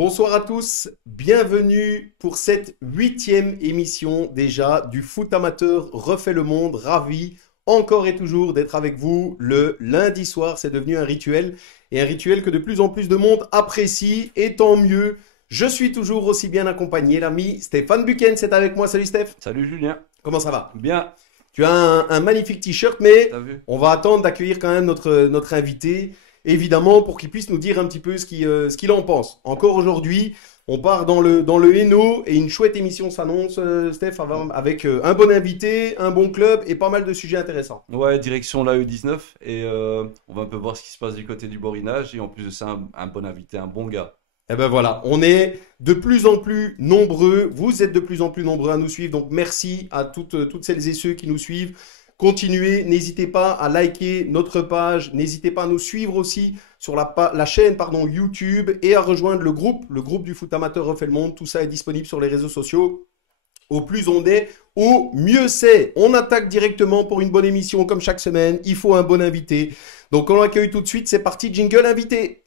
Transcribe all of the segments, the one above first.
Bonsoir à tous, bienvenue pour cette huitième émission déjà du Foot Amateur refait le monde. Ravi encore et toujours d'être avec vous le lundi soir. C'est devenu un rituel et un rituel que de plus en plus de monde apprécie et tant mieux. Je suis toujours aussi bien accompagné. L'ami Stéphane Buchen, c'est avec moi. Salut Steph. Salut Julien. Comment ça va? Bien, Tu as un magnifique t-shirt, mais t'as vu? on va attendre d'accueillir quand même notre invité, évidemment, pour qu'il puisse nous dire un petit peu ce qu'il en pense. Encore aujourd'hui, on part dans le Hainaut et une chouette émission s'annonce, Steph, avec un bon invité, un bon club et pas mal de sujets intéressants. Ouais, direction la E19 et on va un peu voir ce qui se passe du côté du Borinage et en plus de ça, un bon invité, un bon gars. Eh ben voilà, on est de plus en plus nombreux, vous êtes de plus en plus nombreux à nous suivre, donc merci à toutes celles et ceux qui nous suivent. Continuez, n'hésitez pas à liker notre page, n'hésitez pas à nous suivre aussi sur la chaîne YouTube et à rejoindre le groupe du foot amateur refait le monde. Tout ça est disponible sur les réseaux sociaux. Au plus on est, au mieux c'est. On attaque directement pour une bonne émission comme chaque semaine. Il faut un bon invité. Donc on l'accueille tout de suite, c'est parti, jingle invité.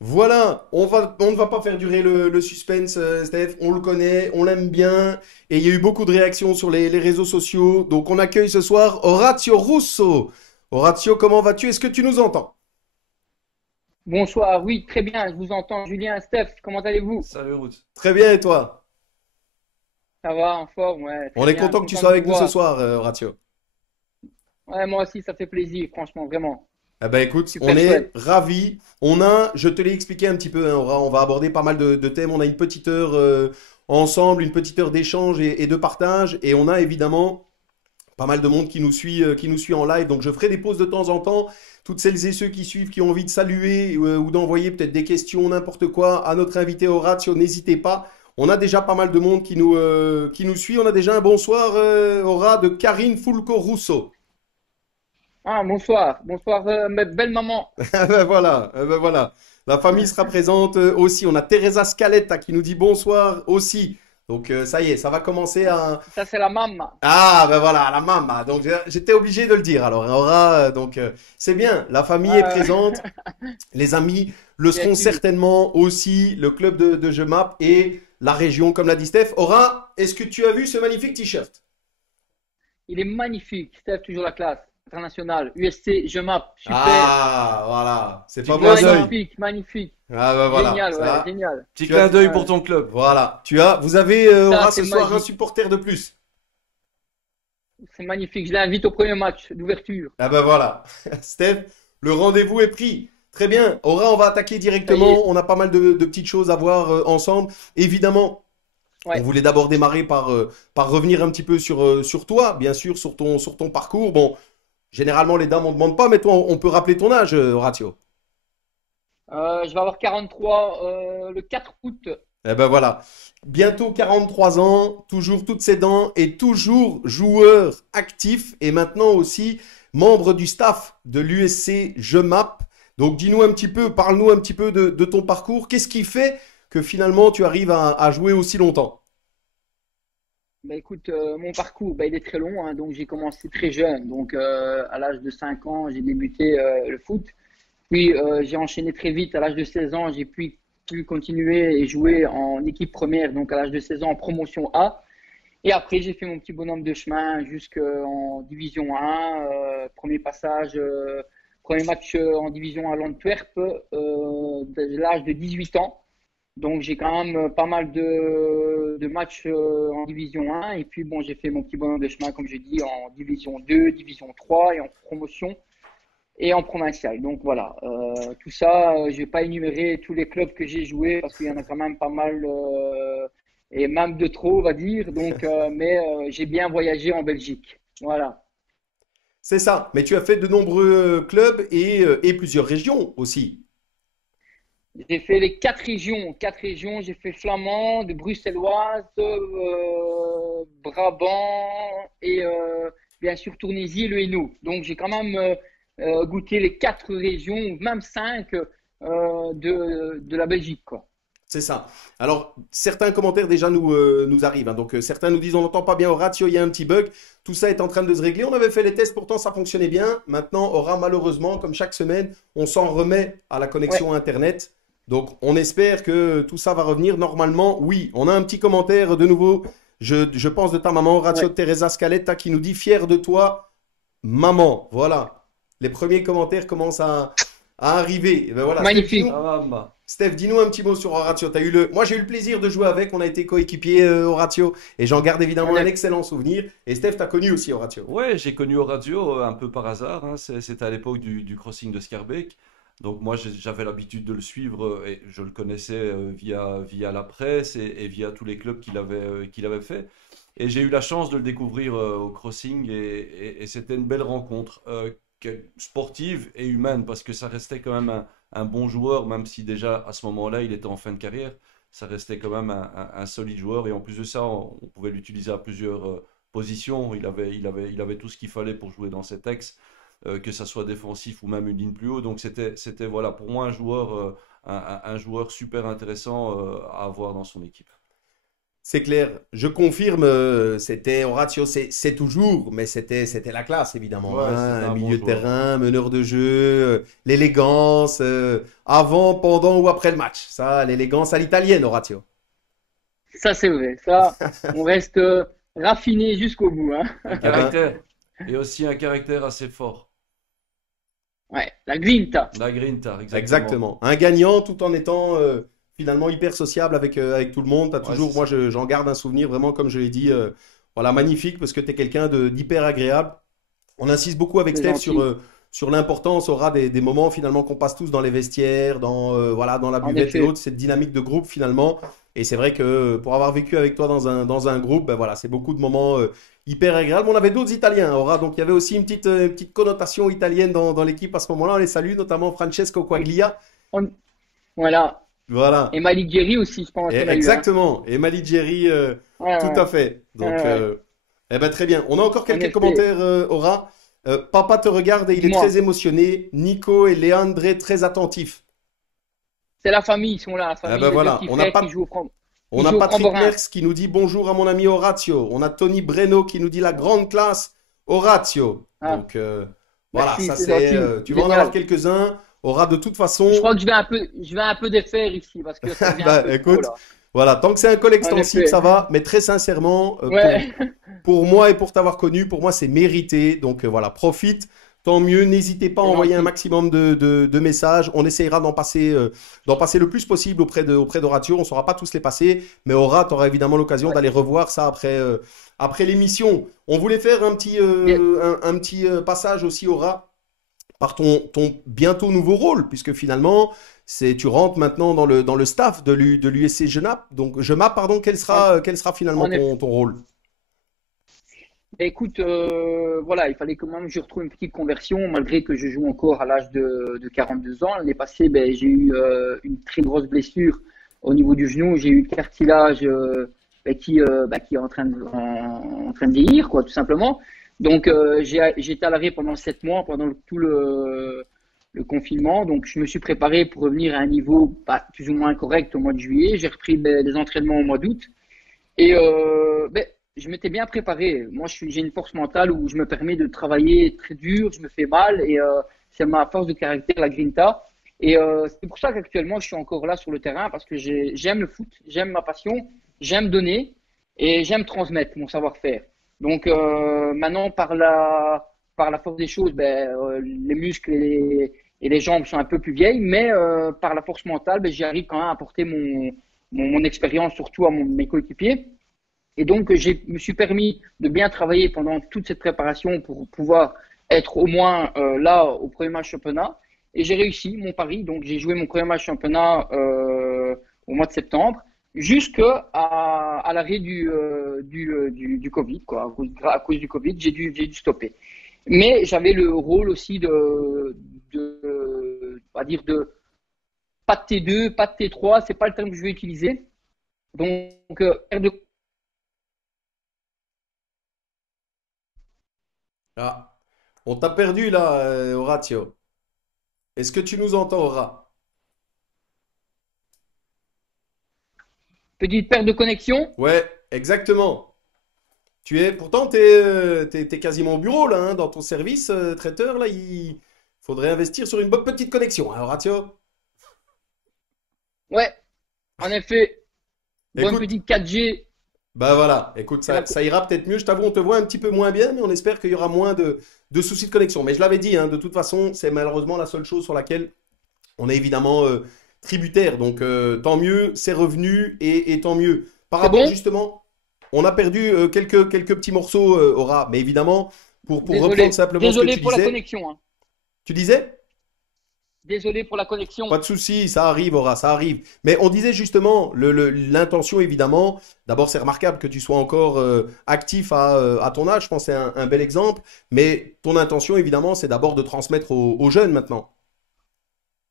Voilà, on ne va pas faire durer le suspense, Steph. On le connaît, on l'aime bien. Et il y a eu beaucoup de réactions sur les réseaux sociaux. Donc on accueille ce soir Orazio Russo. Orazio, comment vas-tu? Est-ce que tu nous entends? Bonsoir, oui, très bien, je vous entends. Julien, Steph, comment allez-vous? Salut Ruth. Très bien, et toi? Ça va, en forme, ouais, On très est bien, content que tu content sois de vous avec nous ce voir. soir, Orazio. Ouais, moi aussi, ça fait plaisir, franchement, vraiment. Eh ben écoute, on Super est chouette. ravis. Je te l'ai expliqué un petit peu, hein, on va aborder pas mal de thèmes. On a une petite heure ensemble, une petite heure d'échange et de partage. Et on a évidemment pas mal de monde qui nous suit en live. Donc je ferai des pauses de temps en temps. Toutes celles et ceux qui suivent, qui ont envie de saluer ou d'envoyer peut-être des questions, n'importe quoi, à notre invité Horatio, n'hésitez pas. On a déjà pas mal de monde qui nous suit. On a déjà un bonsoir, Hora, de Karine Fulco Russo. Ah, bonsoir, bonsoir, ma belle maman. Ah ben voilà, ah ben voilà. La famille sera présente aussi. On a Teresa Scaletta qui nous dit bonsoir aussi. Donc ça y est, ça va commencer à... Ça, c'est la maman. Ah ben voilà, la maman. Donc j'étais obligé de le dire. Alors Aura, c'est bien. La famille est Euh, présente. Les amis le bien seront sûr. certainement aussi. Le club de Jemap et la région, comme l'a dit Steph. Aura, est-ce que tu as vu ce magnifique t-shirt? Il est magnifique, Steph, toujours la classe. International, USC, je mappe, super. Ah voilà, c'est pas Petit moi clin ça. d'œil. Magnifique, magnifique. Ah ben voilà, Génial, ouais, ça. génial. Petit Tu as clin d'œil pour Ouais, ton club. Voilà, vous avez ça, Aura c'est ce soir un magique. supporter de plus. C'est magnifique. Je l'invite au premier match d'ouverture. Ah ben voilà, Steph, le rendez-vous est pris. Très bien, Aura, on va attaquer Ça y directement. est. On a pas mal de petites choses à voir ensemble. Évidemment, on Ouais. voulait d'abord démarrer par revenir un petit peu sur toi, bien sûr, sur ton parcours. Bon, généralement, les dames, on ne demande pas, mais toi, on peut rappeler ton âge, Horatio. Je vais avoir 43 le 4 août. Eh ben voilà, bientôt 43 ans, toujours toutes ses dents et toujours joueur actif et maintenant aussi membre du staff de l'USC Jemap. Donc dis-nous un petit peu, parle-nous un petit peu de ton parcours. Qu'est-ce qui fait que finalement tu arrives à jouer aussi longtemps? Bah écoute, mon parcours, bah, il est très long, hein, donc j'ai commencé très jeune. Donc à l'âge de 5 ans, j'ai débuté le foot. Puis j'ai enchaîné très vite. À l'âge de 16 ans, pu continuer et jouer en équipe première, donc à l'âge de 16 ans en promotion A. Et après, j'ai fait mon petit bonhomme de chemin jusqu'en division 1. Premier passage, premier match en division 1 à l'Antwerp, de l'âge de 18 ans. Donc j'ai quand même pas mal de matchs en Division 1 et puis bon j'ai fait mon petit bonhomme de chemin comme je dis en Division 2, Division 3 et en promotion et en provincial. Donc voilà, tout ça, je vais pas énumérer tous les clubs que j'ai joués parce qu'il y en a quand même pas mal et même de trop on va dire. Donc mais j'ai bien voyagé en Belgique. Voilà. C'est ça, mais tu as fait de nombreux clubs et plusieurs régions aussi. J'ai fait les quatre régions. Quatre régions, j'ai fait flamand, de bruxelloise, Brabant et bien sûr Tournésie et le Hainaut. Donc j'ai quand même goûté les quatre régions, ou même cinq de la Belgique, quoi. C'est ça. Alors, certains commentaires déjà nous arrivent, hein. Donc, certains nous disent on n'entend pas bien au ratio, il y a un petit bug. Tout ça est en train de se régler. On avait fait les tests, pourtant ça fonctionnait bien. Maintenant, aura malheureusement, comme chaque semaine, on s'en remet à la Ouais, connexion Internet. Donc, on espère que tout ça va revenir normalement. Oui, on a un petit commentaire de nouveau. Je pense de ta maman, Horatio ouais. Teresa Scaletta, qui nous dit fier de toi, maman. Voilà. Les premiers commentaires commencent à arriver. Et ben voilà, Steph, Magnifique. dis-nous. Ça va, ma. Steph, dis-nous un petit mot sur Horatio. Moi, j'ai eu le plaisir de jouer avec. On a été coéquipiers, Horatio. Et j'en garde évidemment On un a- excellent souvenir. Et Steph, t'as connu aussi Horatio. Ouais, j'ai connu Horatio un peu par hasard, hein. C'était à l'époque du crossing de Scarbeck. Donc moi, j'avais l'habitude de le suivre et je le connaissais via la presse et via tous les clubs qu'il avait fait. Et j'ai eu la chance de le découvrir au crossing et c'était une belle rencontre sportive et humaine parce que ça restait quand même un bon joueur, même si déjà à ce moment-là, il était en fin de carrière. Ça restait quand même un solide joueur et en plus de ça, on pouvait l'utiliser à plusieurs position. Il avait tout ce qu'il fallait pour jouer dans cet axe, que ça soit défensif ou même une ligne plus haut. Donc c'était voilà, pour moi un joueur super intéressant à avoir dans son équipe. C'est clair. Je confirme, c'était Horatio, c'est toujours, mais c'était la classe évidemment, Ouais, hein. c'était Un un bon milieu de joueur. terrain, meneur de jeu, l'élégance, avant, pendant ou après le match. Ça, l'élégance à l'italienne, Horatio. Ça, c'est vrai. Ça, on reste raffiné jusqu'au bout, hein. Un Eh ben, caractère. Et aussi un caractère assez fort. Ouais, la grinta. La grinta, exactement. exactement. Un gagnant tout en étant finalement hyper sociable avec tout le monde. T'as Ouais, c'est toujours, moi, ça. j'en garde un souvenir vraiment, comme je l'ai dit, voilà, magnifique parce que tu es quelqu'un d'hyper agréable. On insiste beaucoup avec C'est Steph gentil. sur l'importance aura des moments finalement qu'on passe tous dans les vestiaires, voilà, dans la En buvette et effet. autres, cette dynamique de groupe finalement. Et c'est vrai que pour avoir vécu avec toi dans un groupe, ben voilà, c'est beaucoup de moments hyper agréables. On avait d'autres Italiens, Aura, donc il y avait aussi une petite connotation italienne dans l'équipe à ce moment-là. On les salue, notamment Francesco Quaglia. On- Voilà. Voilà. Et Malik Jerry aussi, je pense qu'on a eu, hein. Exactement. Et Maligeri, Ouais, tout ouais, à fait. Donc, ouais. eh ben, très bien. On a encore En quelques effet. commentaires, Aura. Papa te regarde et il est Dis-moi. très émotionné. Nico et Léandre très attentifs. C'est la famille, ils sont là, la Eh famille, ben les deux voilà. petits frères On qui a jouent au Patrick Framborin. Merckx qui nous dit bonjour à mon ami Horatio. On a Tony Breno qui nous dit la grande classe Horatio. Ah, Donc, voilà, merci, ça c'est c'est. gentil. Tu vas en avoir Génial. quelques-uns. Aura de toute Je façon. crois que je vais un peu défaire ici parce que ça devient un Bah, peu trop écoute, là. voilà, tant que c'est un col En extensible, effet. ça va. Mais très sincèrement, Ouais. pour moi et pour t'avoir connu, pour moi, c'est mérité. Donc voilà, profite. Tant mieux. N'hésitez pas à C'est envoyer un gentil. maximum de messages. On essayera d'en passer le plus possible auprès d'Horatio. On ne saura pas tous les passer. Mais Aura, tu auras évidemment l'occasion Ouais. d'aller revoir ça après l'émission. On voulait faire Bien, un petit passage aussi, Aura, par ton bientôt nouveau rôle, puisque finalement, tu rentres maintenant dans le staff de l'USC Genappe. Donc, Gemap, pardon, en, quel sera finalement en effet. ton rôle? Ben, écoute, voilà, il fallait quand même que je retrouve une petite conversion, malgré que je joue encore à l'âge de 42 ans. L'année passée, ben, j'ai eu une très grosse blessure au niveau du genou. J'ai eu le cartilage qui est en train de vieillir, quoi, tout simplement. Donc, j'ai été à l'arrêt pendant 7 mois, pendant tout le confinement. Donc, je me suis préparé pour revenir à un niveau plus ou moins correct au mois de juillet. J'ai repris les entraînements au mois d'août. Et je m'étais bien préparé. Moi, j'ai une force mentale où je me permets de travailler très dur, je me fais mal et c'est ma force de caractère, la grinta. Et c'est pour ça qu'actuellement, je suis encore là sur le terrain parce que j'aime le foot, j'aime ma passion, j'aime donner et j'aime transmettre mon savoir-faire. Donc maintenant, par la force des choses, les muscles et les jambes sont un peu plus vieilles, mais par la force mentale, j'y arrive quand même à apporter mon expérience surtout à mes coéquipiers. Et donc, me suis permis de bien travailler pendant toute cette préparation pour pouvoir être au moins là au premier match championnat. Et j'ai réussi mon pari. Donc, j'ai joué mon premier match championnat au mois de septembre à l'arrêt du Covid, quoi. À cause du Covid, j'ai dû stopper. Mais j'avais le rôle aussi on va dire pas de T2, pas de T3, c'est pas le terme que je vais utiliser. Donc, Ah, on t'a perdu là, Horatio. Est-ce que tu nous entends, Aura? Petite perte de connexion. Ouais, exactement. Pourtant, t'es quasiment au bureau, là, hein, dans ton service traiteur, là, il faudrait investir sur une bonne petite connexion. Alors, Ratio, Ouais, en effet, bonne écoute, petite 4G. bah voilà, écoute, C'est la- ça ira peut-être mieux. Je t'avoue, on te voit un petit peu moins bien, mais on espère qu'il y aura moins de soucis de connexion. Mais je l'avais dit, hein, de toute façon, c'est malheureusement la seule chose sur laquelle on est évidemment tributaire. Donc, tant mieux, c'est revenu et tant mieux. Par C'est rapport bon? justement, on a perdu quelques petits morceaux, Aura, mais évidemment, pour reprendre Désolé. simplement ce que Désolé pour la connexion, hein. tu disais? Désolé pour la connexion. Pas de souci, ça arrive, Aura, ça arrive. Mais on disait justement, l'intention, évidemment, d'abord, c'est remarquable que tu sois encore actif à ton âge, je pense que c'est un bel exemple. Mais ton intention, évidemment, c'est d'abord de transmettre aux jeunes maintenant.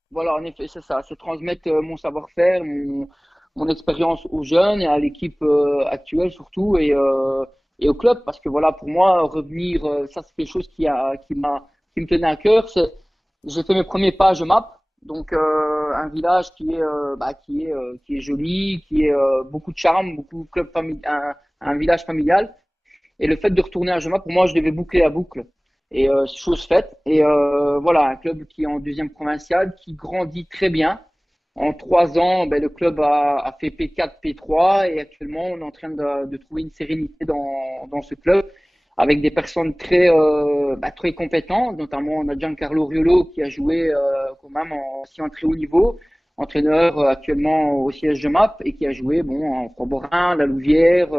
Voilà, en effet, c'est ça. C'est transmettre mon savoir-faire, mon expérience aux jeunes et à l'équipe actuelle surtout et au club. Parce que voilà, pour moi, revenir, ça c'est quelque chose qui me tenait à cœur. J'ai fait mes premiers pas à Jemap, donc un village qui est joli, qui est beaucoup de charme, beaucoup de un village familial. Et le fait de retourner à Joma, pour moi, je devais boucler la boucle. Et chose faite. Et voilà, un club qui est en deuxième provinciale, qui grandit très bien. En 3 ans, ben, le club a fait P4, P3 et actuellement, on est en train de trouver une sérénité dans ce club avec des personnes très compétentes. Notamment, on a Giancarlo Riolo qui a joué quand même aussi en très haut niveau, entraîneur actuellement au siège de MAP et qui a joué bon, en Fort-Borin, La Louvière,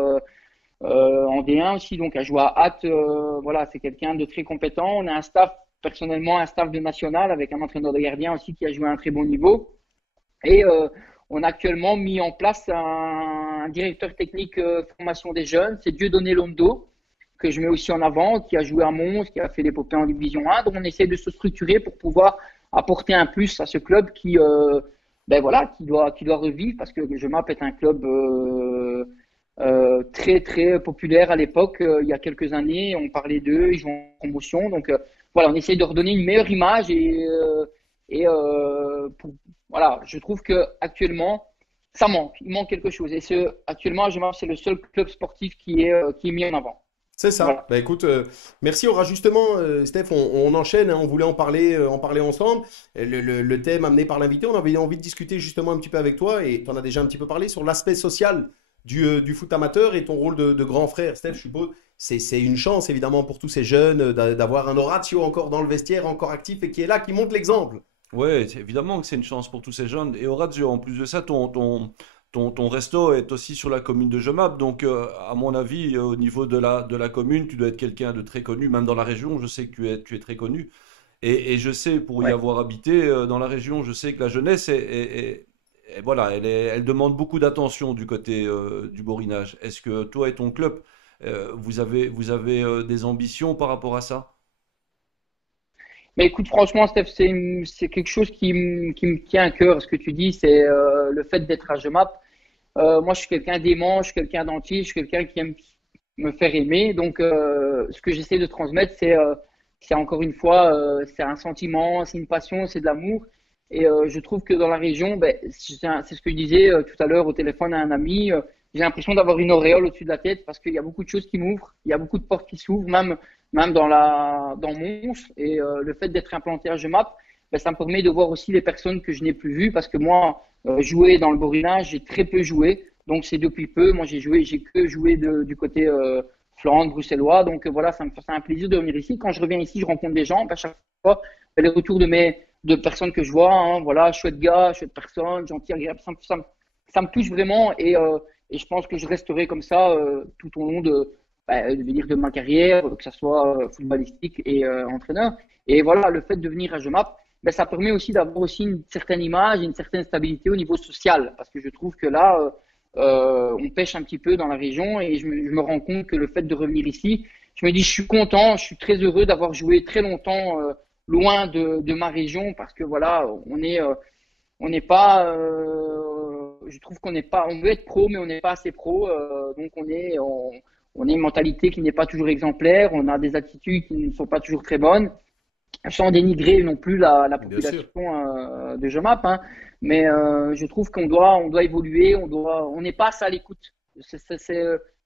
en D1 aussi, donc à jouer à Hatt, voilà, c'est quelqu'un de très compétent. On a un staff, personnellement, un staff de national avec un entraîneur de gardien aussi qui a joué à un très bon niveau. Et on a actuellement mis en place un directeur technique formation des jeunes, c'est Dieudonné Londo, que je mets aussi en avant, qui a joué à Mons, qui a fait l'épopée en Division 1. Donc on essaie de se structurer pour pouvoir apporter un plus à ce club qui doit revivre parce que je m'appelle un club très très populaire à l'époque. Il y a quelques années, on parlait d'eux, ils jouent en promotion. Donc voilà, on essaye de redonner une meilleure image voilà, je trouve que actuellement ça manque, il manque quelque chose. Et actuellement, c'est le seul club sportif qui est mis en avant. C'est ça. Voilà. Bah écoute, merci. Aura justement, Steph, on enchaîne, hein, on voulait en parler ensemble. Et le thème amené par l'invité, on avait envie de discuter justement un petit peu avec toi et tu en as déjà un petit peu parlé sur l'aspect social du foot amateur et ton rôle de grand frère. Steph, je suppose, c'est une chance évidemment pour tous ces jeunes d'avoir un Horatio encore dans le vestiaire, encore actif et qui est là, qui montre l'exemple. Ouais, évidemment que c'est une chance pour tous ces jeunes. Et Orazio, en plus de ça, ton resto est aussi sur la commune de Jemap. Donc, à mon avis, au niveau de la commune, tu dois être quelqu'un de très connu. Même dans la région, je sais que tu es très connu. Et je sais, pour y Ouais. avoir habité dans la région, je sais que la jeunesse, voilà, elle demande beaucoup d'attention du côté du borinage. Est-ce que toi et ton club, vous avez des ambitions par rapport à ça? Mais écoute, franchement, Steph, c'est quelque chose qui me tient à cœur. Ce que tu dis, c'est le fait d'être à Gemap. Moi, je suis quelqu'un d'aimant, je suis quelqu'un d'anti, je suis quelqu'un qui aime me faire aimer. Donc, ce que j'essaie de transmettre, c'est encore une fois, c'est un sentiment, c'est une passion, c'est de l'amour. Et je trouve que dans la région, ben, c'est ce que je disais tout à l'heure au téléphone à un ami. J'ai l'impression d'avoir une auréole au-dessus de la tête parce qu'il y a beaucoup de choses qui m'ouvrent, il y a beaucoup de portes qui s'ouvrent, même dans Mons. Et le fait d'être implanté à Gemap, ben, ça me permet de voir aussi les personnes que je n'ai plus vues parce que moi, jouer dans le Borinage, j'ai très peu joué. Donc c'est depuis peu. Moi j'ai que joué du côté Flandre, bruxellois. Donc voilà, ça me fait un plaisir de venir ici. Quand je reviens ici, je rencontre des gens. À chaque fois, les retours de personnes que je vois, hein, voilà, chouette gars, chouette personne, gentil, agréable, ça me touche vraiment et je pense que je resterai comme ça tout au long de ma carrière, que ce soit footballistique et entraîneur. Et voilà, le fait de venir à Jemap, ben, ça permet aussi d'avoir aussi une certaine image, une certaine stabilité au niveau social, parce que je trouve que là, on pêche un petit peu dans la région et je me rends compte que le fait de revenir ici, je me dis, je suis content, je suis très heureux d'avoir joué très longtemps loin de ma région, parce que voilà, on n'est pas, je trouve qu'on n'est pas, on veut être pro, mais on n'est pas assez pro, donc on est une mentalité qui n'est pas toujours exemplaire, on a des attitudes qui ne sont pas toujours très bonnes. sans dénigrer non plus la Bien sûr. population de Jomap, hein, mais je trouve on doit évoluer, on n'est pas assez à l'écoute.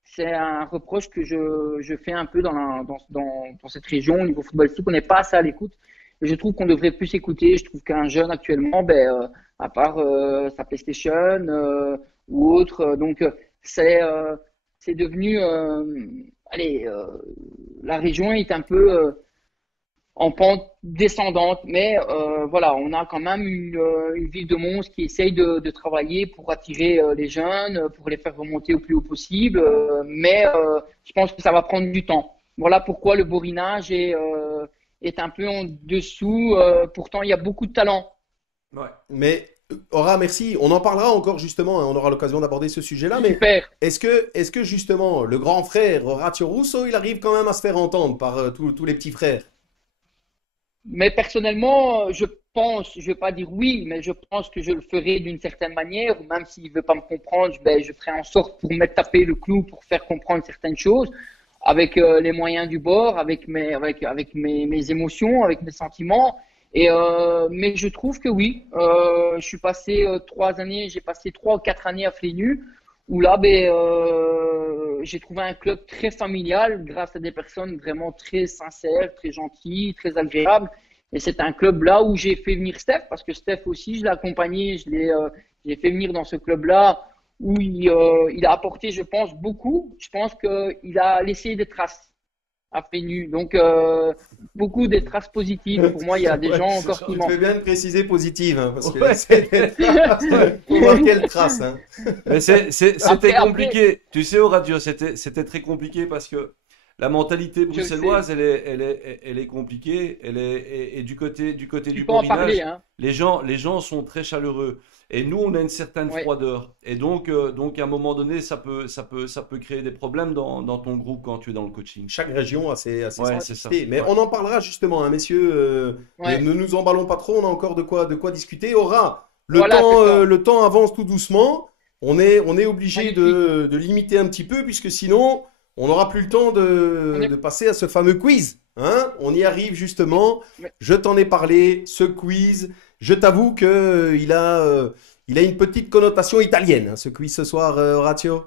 C'est un reproche que je fais un peu dans cette région au niveau footballistique, on n'est pas assez à l'écoute. Et je trouve qu'on devrait plus écouter. Je trouve qu'un jeune actuellement, à part sa PlayStation ou autre, c'est devenu, allez, la région est un peu en pente descendante, mais voilà, on a quand même une ville de Mons qui essaye de travailler pour attirer les jeunes, pour les faire remonter au plus haut possible, mais je pense que ça va prendre du temps. Voilà pourquoi le borinage est un peu en dessous. Pourtant, il y a beaucoup de talent. Ouais. Mais Aura, merci. On en parlera encore justement, hein, on aura l'occasion d'aborder ce sujet-là. Mais Super. est-ce que justement le grand frère Horatio Russo, il arrive quand même à se faire entendre par tous les petits frères? Mais personnellement, je pense, je vais pas dire oui, mais je pense que je le ferai d'une certaine manière, ou même s'il veut pas me comprendre, je ferai en sorte pour me taper le clou, pour faire comprendre certaines choses, avec les moyens du bord, avec mes émotions, avec mes sentiments. Mais je trouve que oui, je suis passé 3 années, j'ai passé 3 ou 4 années à Flénu, où là, j'ai trouvé un club très familial grâce à des personnes vraiment très sincères, très gentilles, très agréables. Et c'est un club là où j'ai fait venir Steph, parce que Steph aussi, je l'ai accompagné, j'ai fait venir dans ce club-là où il a apporté, je pense, beaucoup. Je pense qu'il a laissé des traces à Fénu. Donc, beaucoup de traces positives. Pour moi, il y a des Ouais, gens encore qui tu m'en. fais bien de préciser positive, hein, parce que Ouais. c'est des traces. Faut voir quelle trace, hein. Mais c'était Après, compliqué. Tu sais, au radio, c'était très compliqué parce que la mentalité je le sais. bruxelloise, elle est compliquée. Et du côté Tu du peux en parler, borinage, hein. les gens sont très chaleureux. Et nous, on a une certaine Ouais. froideur. Et donc, à un moment donné, ça peut créer des problèmes dans ton groupe quand tu es dans le coaching. Chaque région a ses Ouais, c'est ça. spécificités. Mais Ouais. on en parlera justement, hein, messieurs. Ouais. Ne nous emballons pas trop, on a encore de quoi discuter. Aura, Voilà, c'est ça. le temps avance tout doucement. On est obligé Magnifique. de limiter un petit peu, puisque sinon, on n'aura plus le temps On est- de passer à ce fameux quiz. Hein? On y arrive justement. Mais- Je t'en ai parlé, ce quiz. Je t'avoue que il a une petite connotation italienne, hein, ce quiz ce soir, Horatio.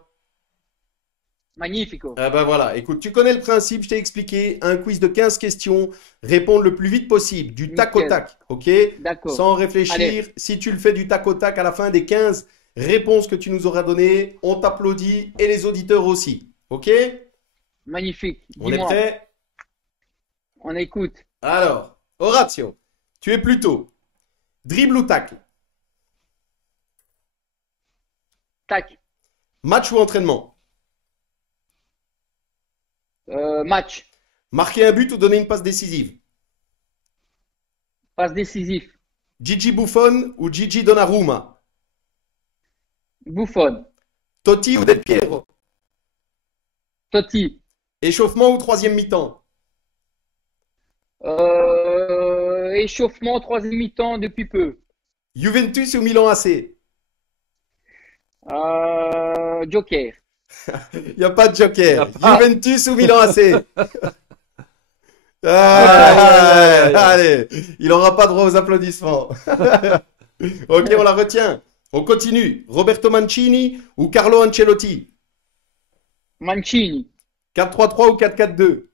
Magnifico. Ah ben voilà, écoute, tu connais le principe, je t'ai expliqué, un quiz de 15 questions, répondre le plus vite possible, du tac au Nickel. tac, ok? D'accord. Sans réfléchir, Allez. si tu le fais du tac au tac à la fin des 15 réponses que tu nous auras données, on t'applaudit et les auditeurs aussi, ok? Magnifique. On est Dis-moi. prêt? On écoute. Alors, Horatio, tu es plutôt dribble ou tacle, Tac. match ou entraînement, Match. marquer un but ou donner une passe décisive, Passe décisif. Gigi Buffon ou Gigi Donnarumma, Buffon. Totti ou Del Piero, Totti. échauffement ou troisième mi-temps, Échauffement, troisième mi-temps depuis peu. Juventus ou Milan AC? Joker. Il n'y a pas de Y a joker. pas. Juventus ou Milan AC? Aïe, aïe, aïe. Allez, il n'aura pas droit aux applaudissements. Ok, on la retient. On continue. Roberto Mancini ou Carlo Ancelotti? Mancini. 4-3-3 ou 4-4-2?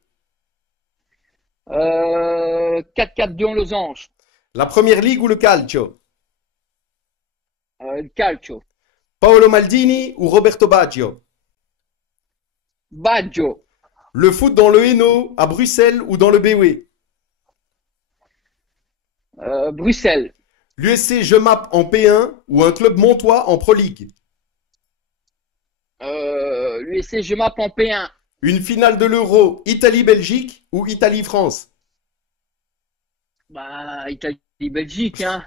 4-4-2 en losange. La première ligue ou le calcio? Calcio. Paolo Maldini ou Roberto Baggio? Baggio. Le foot dans le Hainaut, à Bruxelles ou dans le BW? Bruxelles. L'USC Jemap en P1 ou un club montois en Pro League? L'USC je m'appelle en P1. Une finale de l'Euro, Italie-Belgique ou Italie-France? Bah, Italie-Belgique, hein.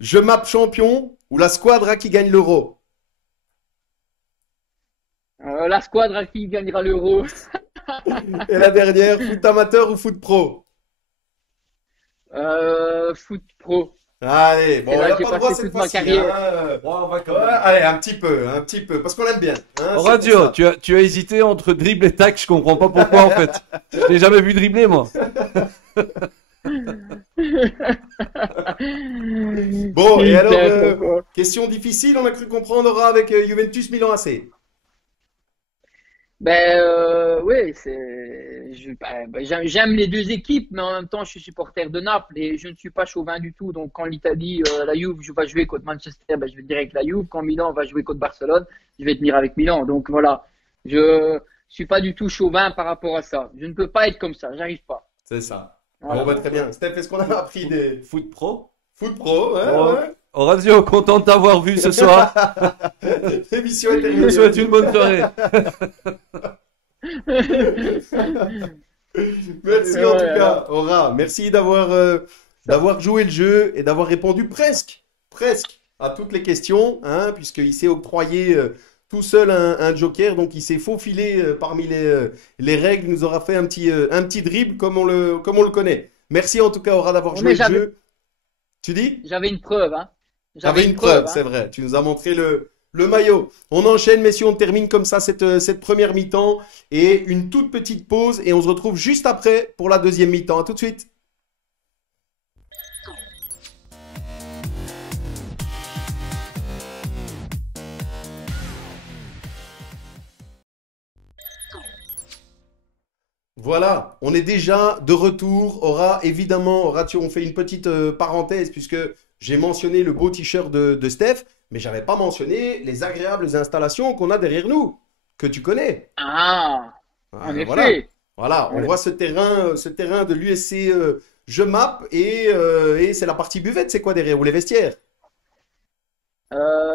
Jemap champion ou la squadra qui gagne l'Euro? La squadra qui gagnera l'Euro. Et la dernière, foot amateur ou foot pro? Foot pro. Allez, bon, Et on là, n'a j'ai pas le droit passé cette toute ma fois-ci, carrière. hein. Ouais, on va quand Ouais, même. allez, un petit peu, parce qu'on l'aime bien. Hein, c'est pour Radio, ça. tu as hésité entre dribble et tac, je comprends pas pourquoi en fait. Je t'ai jamais vu dribbler moi. Bon, et alors, Putain, quoi. question difficile, on a cru comprendre Aura, avec Juventus Milan AC. Oui, j'aime les deux équipes, mais en même temps, je suis supporter de Naples et je ne suis pas chauvin du tout. Donc, quand l'Italie, la Juve, va jouer contre Manchester, je vais dire avec la Juve. Quand Milan va jouer contre Barcelone, je vais tenir avec Milan. Donc, voilà, je suis pas du tout chauvin par rapport à ça. Je ne peux pas être comme ça, j'arrive pas. C'est ça. Bon, Voilà. bah, très bien. Steph, est-ce qu'on a appris des Foot pro. foot pro? Ouais, Bon, ouais. Horatio, content de t'avoir vu ce soir. L'émission est Je te terminée. souhaite une bonne soirée. Merci en tout cas, Aura. Merci d'avoir joué le jeu et d'avoir répondu presque à toutes les questions, hein, puisqu'il s'est octroyé tout seul un joker, donc il s'est faufilé parmi les règles, il nous aura fait un petit dribble comme on le connaît. Merci en tout cas, Aura, d'avoir Ouais, joué mais le jeu. Tu dis? j'avais une preuve, hein. T'avais J'avais une une preuve, preuve, c'est hein. vrai. Tu nous as montré le maillot. On enchaîne, messieurs, on termine comme ça cette première mi-temps et une toute petite pause et on se retrouve juste après pour la deuxième mi-temps. À tout de suite. Voilà, on est déjà de retour. Évidemment, on fait une petite parenthèse puisque j'ai mentionné le beau t-shirt de Steph, mais j'avais pas mentionné les agréables installations qu'on a derrière nous, que tu connais. Ah, en Voilà, effet. voilà, on Ouais. voit ce terrain de l'USC Je Map et c'est la partie buvette, c'est quoi derrière? Ou les vestiaires?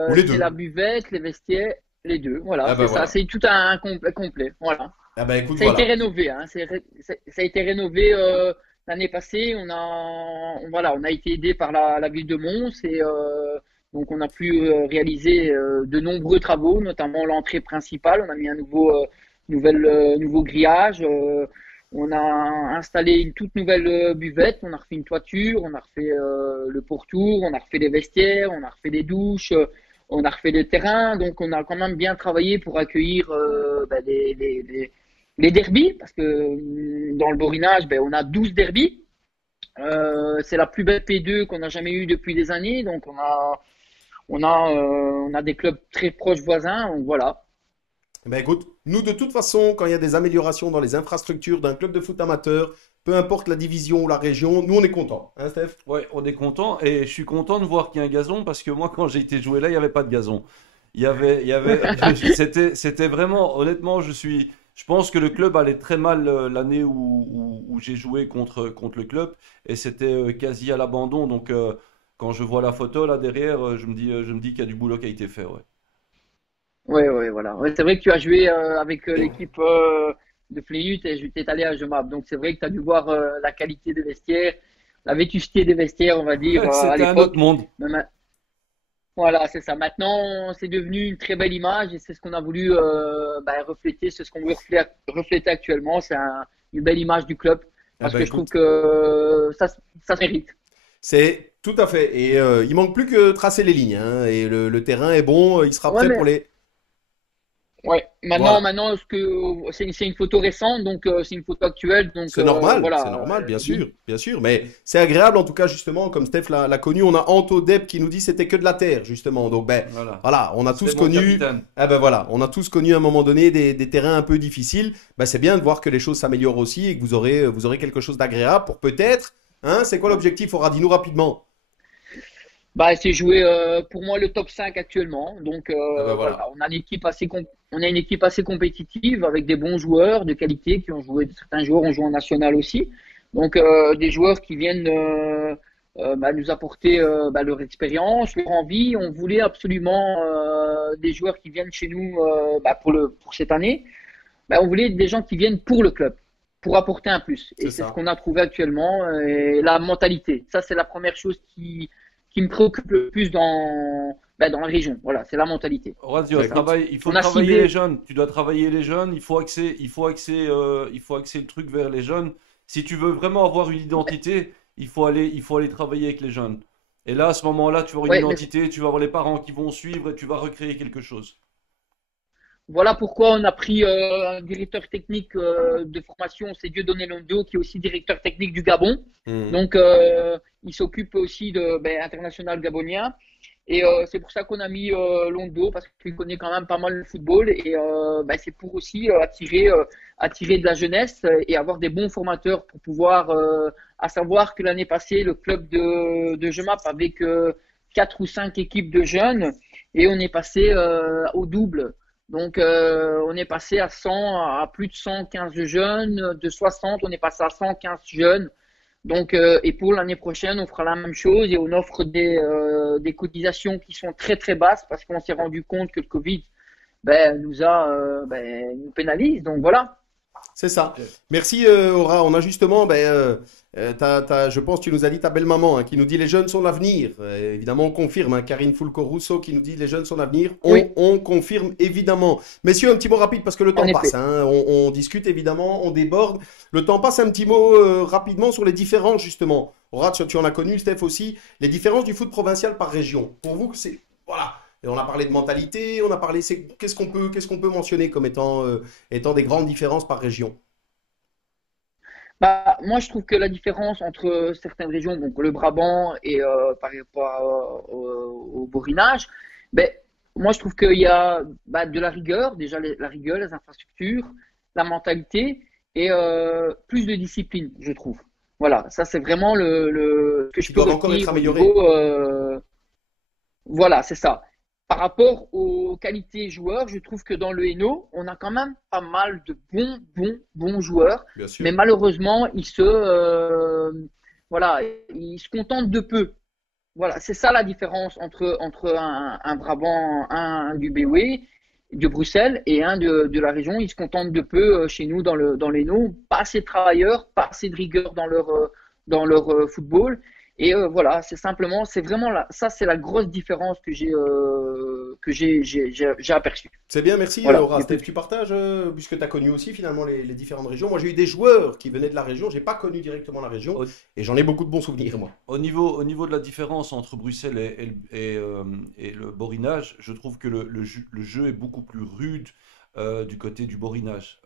Ou les C'est deux? la buvette, les vestiaires, les deux. Voilà, Ah ben c'est ça. voilà. C'est tout un complet. Voilà. Ah ben écoute, Ça a été voilà. rénové, hein. Ça a été rénové l'année passée. Voilà, on a été aidé par la ville de Mons et donc on a pu réaliser de nombreux travaux, notamment l'entrée principale. On a mis un nouveau grillage. On a installé une toute nouvelle buvette. On a refait une toiture. On a refait le pourtour. On a refait les vestiaires. On a refait les douches. On a refait le terrain. Donc on a quand même bien travaillé pour accueillir les derbies, parce que dans le Borinage, on a 12 derbies. C'est la plus belle P2 qu'on a jamais eue depuis des années. Donc on a des clubs très proches voisins. Donc voilà. Eh ben écoute, nous de toute façon, quand il y a des améliorations dans les infrastructures d'un club de foot amateur, peu importe la division ou la région, nous on est content. Hein, Steph? Ouais, on est content et je suis content de voir qu'il y a un gazon parce que moi, quand j'ai été joué là, il n'y avait pas de gazon. C'était vraiment, honnêtement, je pense que le club allait très mal l'année où j'ai joué contre le club et c'était quasi à l'abandon. Donc, quand je vois la photo là derrière, je me dis qu'il y a du boulot qui a été fait. Ouais. Ouais, ouais, voilà. Ouais, c'est vrai que tu as joué avec l'équipe de Plénut et tu es allé à Gemap. Donc c'est vrai que tu as dû voir la qualité des vestiaires, la vétusté des vestiaires, on va dire, à C'était un autre l'époque. monde. Mais voilà, c'est ça. Maintenant, c'est devenu une très belle image et c'est ce qu'on a voulu refléter, c'est ce qu'on veut refléter actuellement. Une belle image du club Ah parce ben que je trouve écoute, que ça se mérite. c'est tout à fait. Et il manque plus que tracer les lignes, hein, et le terrain est bon, il sera Ouais, prêt mais pour les. ouais. Voilà. Maintenant, c'est une photo récente, donc c'est une photo actuelle, donc C'est voilà. normal, bien sûr. Mais c'est agréable en tout cas, justement, comme Steph l'a connu. On a Anto Deb qui nous dit c'était que de la terre, justement. Donc, ben Voilà. voilà, on a C'était tous mon connu. capitaine. Ah ben voilà, on a tous connu à un moment donné des terrains un peu difficiles. Ben, c'est bien de voir que les choses s'améliorent aussi et que vous aurez quelque chose d'agréable pour peut-être. Hein, c'est quoi l'objectif, Aura? Dis-nous rapidement. C'est jouer pour moi le top 5 actuellement. Donc Ah ben voilà, voilà. on a une équipe assez compétitive avec des bons joueurs de qualité qui ont joué. Certains joueurs ont joué en national aussi. Donc des joueurs qui viennent nous apporter leur expérience, leur envie. On voulait absolument des joueurs qui viennent chez nous pour cette année. On voulait des gens qui viennent pour le club, pour apporter un plus. Et C'est c'est ce ça. qu'on a trouvé actuellement. Et la mentalité, ça c'est la première chose qui me préoccupe le plus dans la région. Voilà, c'est la mentalité. Horacio, Ben écoute, il faut On a travailler les ciblé. jeunes. Tu dois travailler les jeunes. Il faut axer le truc vers les jeunes. Si tu veux vraiment avoir une identité, il faut aller travailler avec les jeunes. Et là, à ce moment-là, tu vas avoir une Ouais, mais identité, tu vas avoir les parents qui vont suivre et tu vas recréer quelque chose. voilà pourquoi on a pris un directeur technique de formation, c'est Dieudonné Londo, qui est aussi directeur technique du Gabon. Hmm. Donc, il s'occupe aussi de international gabonien. Et c'est pour ça qu'on a mis Londo, parce qu'il connaît quand même pas mal le football. Et c'est pour aussi attirer de la jeunesse et avoir des bons formateurs pour pouvoir, à savoir que l'année passée, le club de Gemap avec 4 ou 5 équipes de jeunes et on est passé au double. Donc, on est passé à plus de 115 jeunes, de 60, on est passé à 115 jeunes. Donc, et pour l'année prochaine, on fera la même chose et on offre des cotisations qui sont très très basses parce qu'on s'est rendu compte que le Covid nous pénalise. Donc voilà. C'est ça. Ok. Merci Aura. On a justement, je pense, tu nous as dit ta belle maman qui nous dit les jeunes sont l'avenir. Évidemment, on confirme. Hein, Karine Fulco-Russo qui nous dit les jeunes sont l'avenir. Oui, On confirme évidemment. Messieurs, un petit mot rapide parce que le en temps passe. effet. Hein, on discute évidemment, on déborde. Le temps passe. Un petit mot rapidement sur les différences justement. Aura, tu en as connu, Steph aussi. Les différences du foot provincial par région. Pour vous, c'est voilà. Et on a parlé de mentalité, on a parlé. Qu'est-ce qu'on peut mentionner comme étant des grandes différences par région? Moi, je trouve que la différence entre certaines régions, donc le Brabant et par rapport au Borinage, ben, moi, je trouve qu'il y a de la rigueur, déjà la rigueur, les infrastructures, la mentalité et plus de discipline, je trouve. Voilà, ça c'est vraiment ce que je Qui peux doivent encore être retenir au améliorées. niveau, voilà, c'est ça. Par rapport aux qualités joueurs, je trouve que dans le Hainaut, on a quand même pas mal de bons joueurs, Bien mais sûr. malheureusement, voilà, ils se contentent de peu. Voilà, c'est ça la différence entre un Brabant, un du BW, de Bruxelles, et un de la région. Ils se contentent de peu chez nous dans les Hainaut, pas assez de travailleurs, pas assez de rigueur dans leur football. Et voilà, c'est vraiment ça, c'est la grosse différence que j'ai aperçue. C'est bien, merci Voilà, Aura. j'ai Steph, pu. tu partages, puisque tu as connu aussi finalement les différentes régions. Moi, j'ai eu des joueurs qui venaient de la région. J'ai pas connu directement la région Au, et j'en ai beaucoup de bons souvenirs, moi. au niveau de la différence entre Bruxelles et le Borinage, je trouve que le jeu est beaucoup plus rude du côté du Borinage.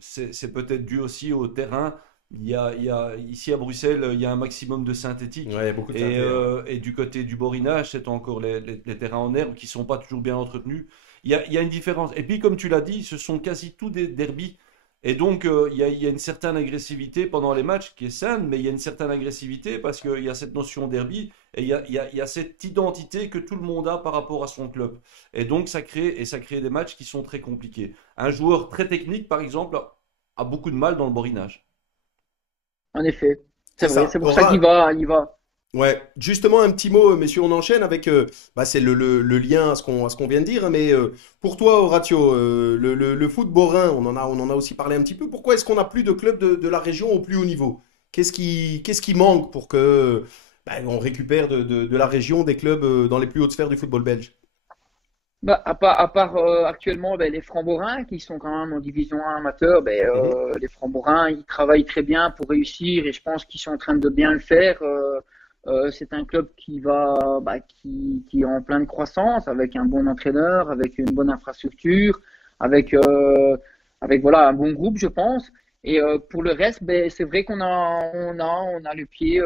C'est peut-être dû aussi au terrain. Ici à Bruxelles, il y a un maximum de synthétique. Ouais, beaucoup de Et, synthé, ouais. euh, et du côté du Borinage, c'est encore les terrains en herbe qui sont pas toujours bien entretenus. Il y a une différence. Et puis, comme tu l'as dit, ce sont quasi tous des derbies. Et donc, il y a une certaine agressivité pendant les matchs qui est saine, mais il y a une certaine agressivité parce qu'il y a cette notion derby et il y a cette identité que tout le monde a par rapport à son club. Et donc, ça crée des matchs qui sont très compliqués. Un joueur très technique, par exemple, a beaucoup de mal dans le borinage. En effet, c'est C'est vrai. ça. C'est pour ça qu'il Aura, va, il va. ouais. Justement, un petit mot, messieurs, on enchaîne avec, c'est le lien à ce qu'on vient de dire. Hein, mais pour toi, Horatio, le foot borin, on en a aussi parlé un petit peu. Pourquoi est-ce qu'on n'a plus de clubs de la région au plus haut niveau? Qu'est-ce qui manque pour que on récupère de la région des clubs dans les plus hautes sphères du football belge? À part actuellement les Francs-Borins qui sont quand même en division 1 amateur, Mhm. les Francs-Borins ils travaillent très bien pour réussir et je pense qu'ils sont en train de bien le faire. C'est un club qui est en pleine croissance avec un bon entraîneur, avec une bonne infrastructure, avec voilà un bon groupe je pense. Et pour le reste, c'est vrai qu'on a le pied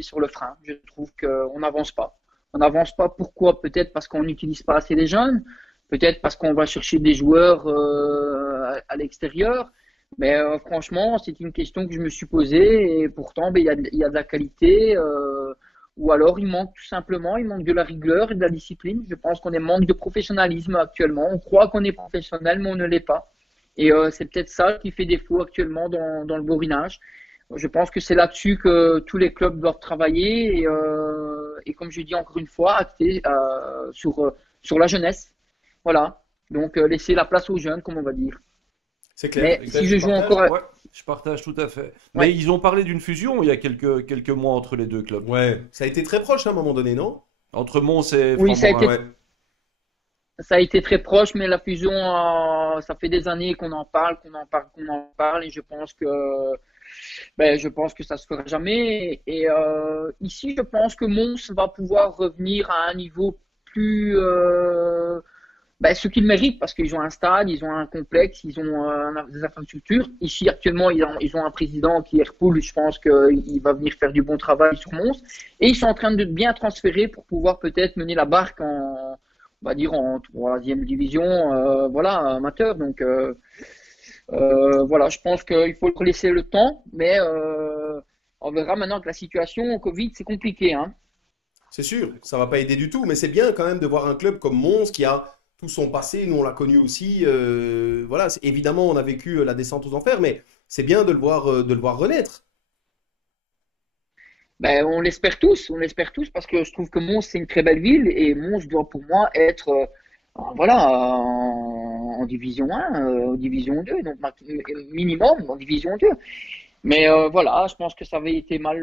sur le frein. Je trouve qu'on n'avance pas. On n'avance pas. Pourquoi? Peut-être parce qu'on n'utilise pas assez les jeunes. Peut-être parce qu'on va chercher des joueurs à l'extérieur. Mais franchement, c'est une question que je me suis posée. Et pourtant, il y a de la qualité. Ou alors, il manque de la rigueur et de la discipline. Je pense qu'on est manque de professionnalisme actuellement. On croit qu'on est professionnel, mais on ne l'est pas. Et c'est peut-être ça qui fait défaut actuellement dans le borinage. Je pense que c'est là-dessus que tous les clubs doivent travailler et comme je dis encore une fois, acter sur la jeunesse. Voilà. Donc laisser la place aux jeunes, comme on va dire. C'est clair. Mais Steph, si tu je joue partages? encore, Ouais, je partage tout à fait. Mais ouais, ils ont parlé d'une fusion il y a quelques mois entre les deux clubs. Ouais. Ça a été très proche à un moment donné, non? Entre Mons et oui, ça a Framborin. été Ouais. ça a été très proche, mais la fusion, ça fait des années qu'on en parle, et je pense que ça se fera jamais. Et ici, je pense que Mons va pouvoir revenir à un niveau plus Ben, ce qu'ils méritent, parce qu'ils ont un stade, ils ont un complexe, ils ont des infrastructures. Ici, actuellement, ils ont un président qui est Herpoul. Je pense qu'il va venir faire du bon travail sur Mons. Et ils sont en train de bien transférer pour pouvoir peut-être mener la barque on va dire, en troisième division, voilà, amateur. Donc, voilà, je pense qu'il faut leur laisser le temps. Mais on verra maintenant que la situation Covid, c'est compliqué, hein. C'est sûr, ça va pas aider du tout, mais c'est bien quand même de voir un club comme Mons qui a tout son passé. Nous, on l'a connu aussi. Voilà, évidemment, on a vécu la descente aux enfers, mais c'est bien de le voir renaître. Ben, on l'espère tous parce que je trouve que Mons c'est une très belle ville et Mons doit pour moi être voilà en division 1, en division 2, donc minimum en division 2. Mais voilà, je pense que ça avait été mal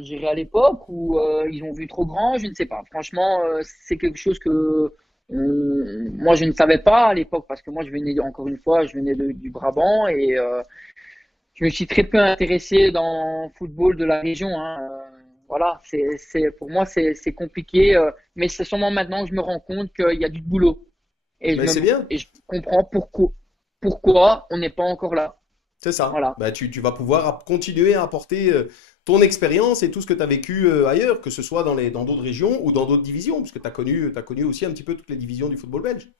géré à l'époque ou ils ont vu trop grand, je ne sais pas. Franchement, c'est quelque chose que moi je ne savais pas à l'époque parce que moi je venais encore une fois, je venais du Brabant et je me suis très peu intéressé dans le football de la région, hein. Voilà, pour moi, c'est compliqué, mais c'est seulement maintenant que je me rends compte qu'il y a du boulot. Mais c'est bien, Et je comprends pourquoi on n'est pas encore là. c'est ça. Voilà. Bah, tu vas pouvoir continuer à apporter ton expérience et tout ce que tu as vécu ailleurs, que ce soit dans d'autres régions ou dans d'autres divisions, parce que t'as connu aussi un petit peu toutes les divisions du football belge.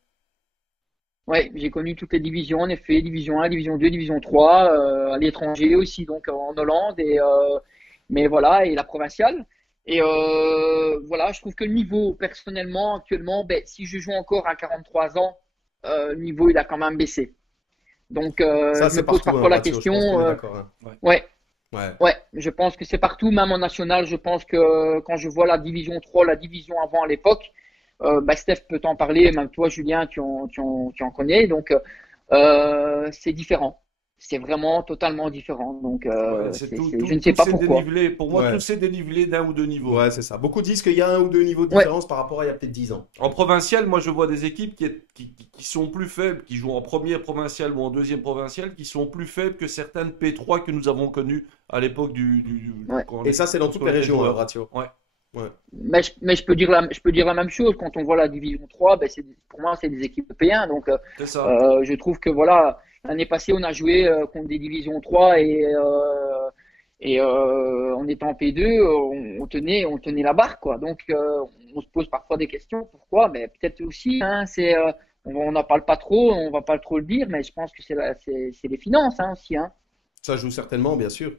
Ouais, j'ai connu toutes les divisions, en effet, division 1, division 2, division 3, à l'étranger aussi, donc en Hollande, mais voilà, et la provinciale. Et voilà, je trouve que le niveau, personnellement, actuellement, ben, si je joue encore à 43 ans, le niveau, il a quand même baissé. Donc, Ça, je me c'est pose partout, hein, parfois la Ratio, je question, pense qu'on est d'accord, hein. Ouais. ouais, Ouais. ouais, je pense que c'est partout, même en national, je pense que quand je vois la division 3, la division avant à l'époque, bah, Steph peut t'en parler, même toi, Julien, tu en connais, donc c'est différent. C'est vraiment totalement différent. Donc, Ouais, je ne sais tout pas s'est pourquoi. dénivelé. Pour moi, tout Ouais. s'est dénivelé d'un ou deux niveaux. Ouais, c'est ça. Beaucoup disent qu'il y a un ou deux niveaux de Ouais, différence par rapport à il y a peut-être 10 ans. En provincial, moi, je vois des équipes qui sont plus faibles, qui jouent en première provinciale ou en deuxième provinciale, qui sont plus faibles que certaines P3 que nous avons connues à l'époque ouais. quand Et ça, c'est dans toutes lorsqu'on les était régions, joueur. Ratio. Ouais. Ouais. Mais je peux dire la même chose. Quand on voit la division 3, ben pour moi, c'est des équipes P1. Donc, C'est ça. je trouve que voilà, l'année passée, on a joué contre des divisions 3 et en étant en P2, on tenait la barre, quoi. Donc, on se pose parfois des questions. Pourquoi? Mais peut-être aussi, hein, on n'en parle pas trop, on va pas trop le dire, mais je pense que c'est les finances, hein, aussi, hein. Ça joue certainement, bien sûr.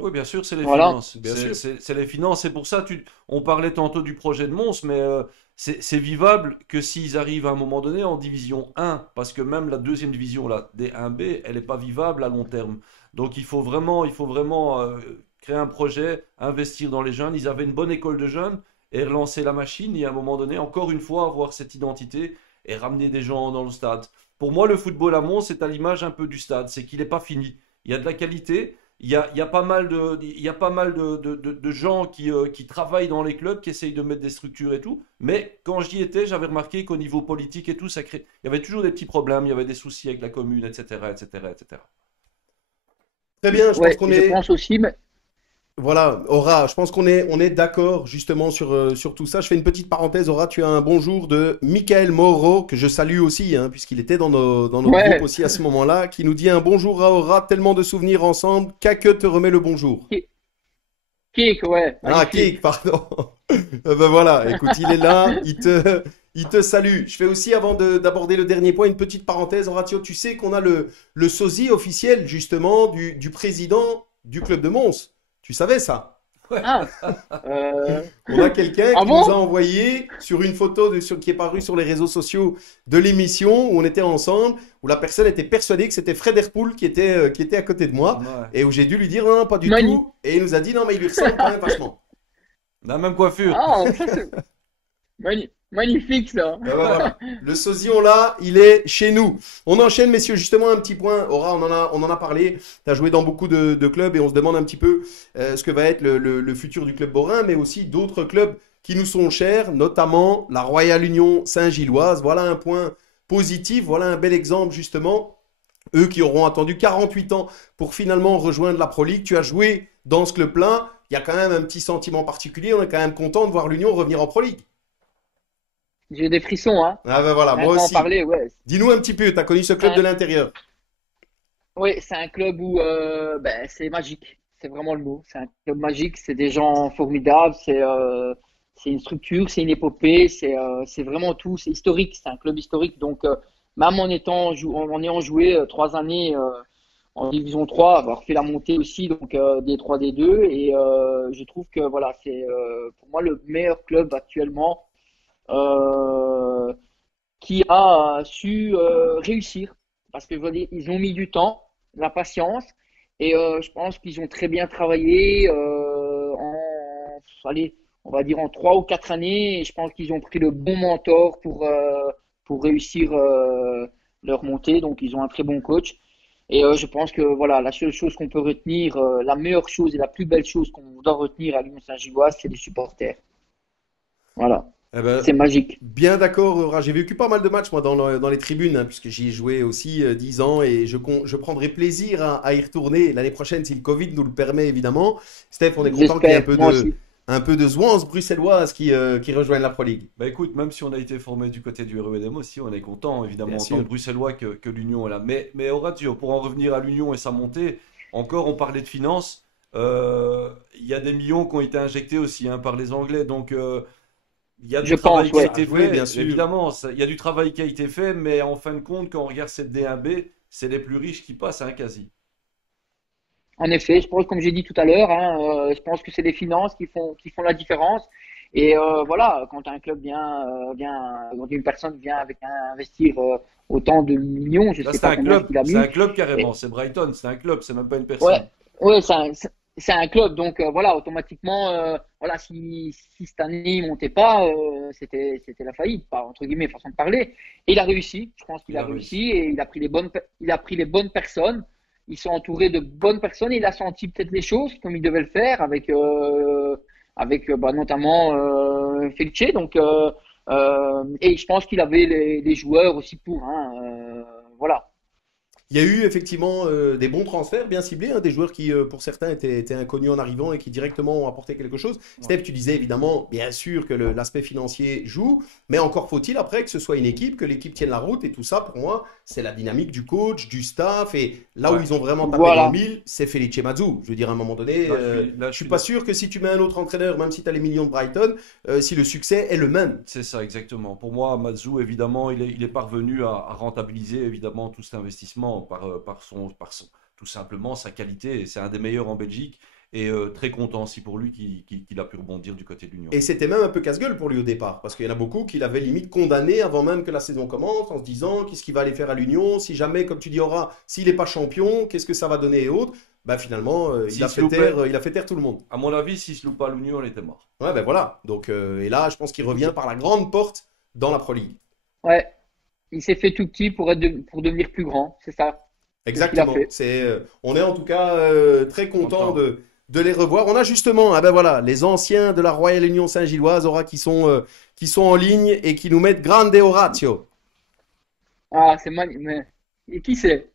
Oui, bien sûr, c'est les Voilà. finances. Bien sûr. C'est les finances. C'est pour ça, on parlait tantôt du projet de Mons, mais c'est vivable que s'ils arrivent à un moment donné en division 1, parce que même la deuxième division, la D1B, elle n'est pas vivable à long terme. Donc il faut vraiment créer un projet, investir dans les jeunes. Ils avaient une bonne école de jeunes et relancer la machine et à un moment donné, encore une fois, avoir cette identité et ramener des gens dans le stade. Pour moi, le football à Mons, c'est à l'image un peu du stade, c'est qu'il n'est pas fini. Il y a de la qualité. Il y a pas mal de gens qui travaillent dans les clubs, qui essayent de mettre des structures et tout. Mais quand j'y étais, j'avais remarqué qu'au niveau politique et tout, il y avait toujours des petits problèmes, il y avait des soucis avec la commune, etc., etc., etc. Très bien, je pense Ouais, qu'on je est, pense aussi, mais voilà, Aura, je pense on est d'accord justement sur tout ça. Je fais une petite parenthèse, Aura, tu as un bonjour de Michael Moreau, que je salue aussi, hein, puisqu'il était dans notre groupe ouais, aussi à ce moment-là, qui nous dit un bonjour à Aura, tellement de souvenirs ensemble, Kake te remet le bonjour. Kik, ouais, Ah, magnifique. Kik, pardon. Ben voilà, écoute, il est là, il te salue. Je fais aussi, avant d'aborder le dernier point, une petite parenthèse. Horatio, tu sais qu'on a le sosie officiel, justement, du président du club de Mons. Tu savais ça? Ah, euh, On a quelqu'un ah qui nous a bon? envoyé sur une photo qui est parue sur les réseaux sociaux de l'émission où on était ensemble, où la personne était persuadée que c'était Fred Herpoul qui était à côté de moi, Ouais. et où j'ai dû lui dire non, non, pas du Mani. tout. Et il nous a dit non, mais il lui ressemble quand même vachement. La même coiffure. Ah, ça, magnifique, ça. Ben voilà. Le sosie, on l'a, il est chez nous. On enchaîne, messieurs, justement un petit point. Aura, on en a parlé. Tu as joué dans beaucoup de clubs et on se demande un petit peu ce que va être le futur du club borin, mais aussi d'autres clubs qui nous sont chers, notamment la Royale Union Saint-Gilloise. Voilà un point positif, voilà un bel exemple, justement. Eux qui auront attendu 48 ans pour finalement rejoindre la Pro League. Tu as joué dans ce club-là. Il y a quand même un petit sentiment particulier. On est quand même content de voir l'Union revenir en Pro League. J'ai des frissons, hein. Ah ben voilà, Rien moi qu'à en aussi. parler, ouais. Dis-nous un petit peu, tu as connu ce C'est club de un, l'intérieur. ouais, c'est un club où ben, c'est magique. C'est vraiment le mot. C'est un club magique. C'est des gens formidables. C'est une structure, c'est une épopée. C'est vraiment tout. C'est historique. C'est un club historique. Donc, même en ayant joué 3 années en Division 3, avoir fait la montée aussi, donc D3, D2. Et je trouve que voilà, c'est pour moi le meilleur club actuellement euh, qui a su réussir. Parce que je veux dire, ils ont mis du temps, la patience, et je pense qu'ils ont très bien travaillé allez, on va dire en 3 ou 4 années. Et je pense qu'ils ont pris le bon mentor pour réussir leur montée. Donc ils ont un très bon coach. Et je pense que voilà, la seule chose qu'on peut retenir, la meilleure chose et la plus belle chose qu'on doit retenir à l'Union Saint-Gilloise, c'est les supporters. Voilà, Eh ben, c'est magique. bien d'accord, Raj. J'ai vécu pas mal de matchs moi dans les tribunes, hein, puisque j'y ai joué aussi 10 ans et je prendrai plaisir à y retourner l'année prochaine si le Covid nous le permet évidemment. Steph, on est content qu'il y ait J'espère, moi aussi. un peu de zouance bruxelloise qui rejoigne la Pro League. Bah écoute, même si on a été formé du côté du REDM aussi, on est content Bien évidemment en tant sûr. que Bruxellois que l'Union est là. Mais Horatio, pour en revenir à l'Union et sa montée, encore on parlait de finances, il y a des millions qui ont été injectés aussi hein, par les Anglais. Donc il y a du Je travail pense, qui a ouais. Ça a été joué, bien fait, sûr. évidemment, il y a du travail qui a été fait, mais en fin de compte, quand on regarde cette D1B, c'est les plus riches qui passent, hein, quasi. En effet, je pense, comme j'ai dit tout à l'heure, hein, je pense que c'est les finances qui font la différence. Et voilà, quand un club quand une personne vient avec investir autant de millions, je Là, sais pas combien il a c'est un mis. club carrément, Et, c'est Brighton, c'est un club, c'est même pas une ouais, personne. ouais, c'est un club, donc voilà, automatiquement, voilà, si cette année il montait pas, c'était la faillite, par entre guillemets, façon de parler. Et il a réussi, je pense qu'il Il a a réussi. réussi et il a pris les bonnes personnes. Ils sont entourés de bonnes personnes. Il a senti peut-être les choses comme il devait le faire avec bah, notamment Felche. Donc et je pense qu'il avait les joueurs aussi pour. Hein, voilà. Il y a eu effectivement des bons transferts bien ciblés, hein, des joueurs qui, pour certains, étaient inconnus en arrivant et qui directement ont apporté quelque chose. Ouais. Steph, tu disais évidemment, bien sûr que l'aspect financier joue, mais encore faut-il après que ce soit une équipe, que l'équipe tienne la route et tout ça, pour moi, c'est la dynamique du coach, du staff. Et là où Ouais. ils ont vraiment tapé dans le Voilà. mille, c'est Felice Mazzu. Je veux dire, à un moment donné, Là, je je suis suis pas là. sûr que si tu mets un autre entraîneur, même si tu as les millions de Brighton, si le succès est le même. C'est ça, exactement. Pour moi, Matsu, évidemment, il est parvenu à rentabiliser évidemment tout cet investissement tout simplement sa qualité. Et c'est un des meilleurs en Belgique. Et très content aussi pour lui qu'il a pu rebondir du côté de l'Union. Et c'était même un peu casse-gueule pour lui au départ, parce qu'il y en a beaucoup qui l'avaient limite condamné avant même que la saison commence, en se disant qu'est-ce qu'il va aller faire à l'Union, si jamais, comme tu dis, Aura, s'il n'est pas champion, qu'est-ce que ça va donner et autres. Bah finalement, S'il se loupait, il a fait taire tout le monde. à mon avis, s'il se loupe pas à l'Union, il était mort. Ouais, ben voilà. Donc, et là, je pense qu'il revient par la grande porte dans la Pro League. Ouais. Il s'est fait tout petit pour devenir plus grand. C'est ça. C'est ce qu'il a Exactement. fait. On est en tout cas très content Content. de les revoir. On a justement, ah ben voilà, les anciens de la Royale Union Saint-Gilloise, Aura, qui sont en ligne et qui nous mettent Grande Oratio. Ah, c'est magnifique. Et qui c'est?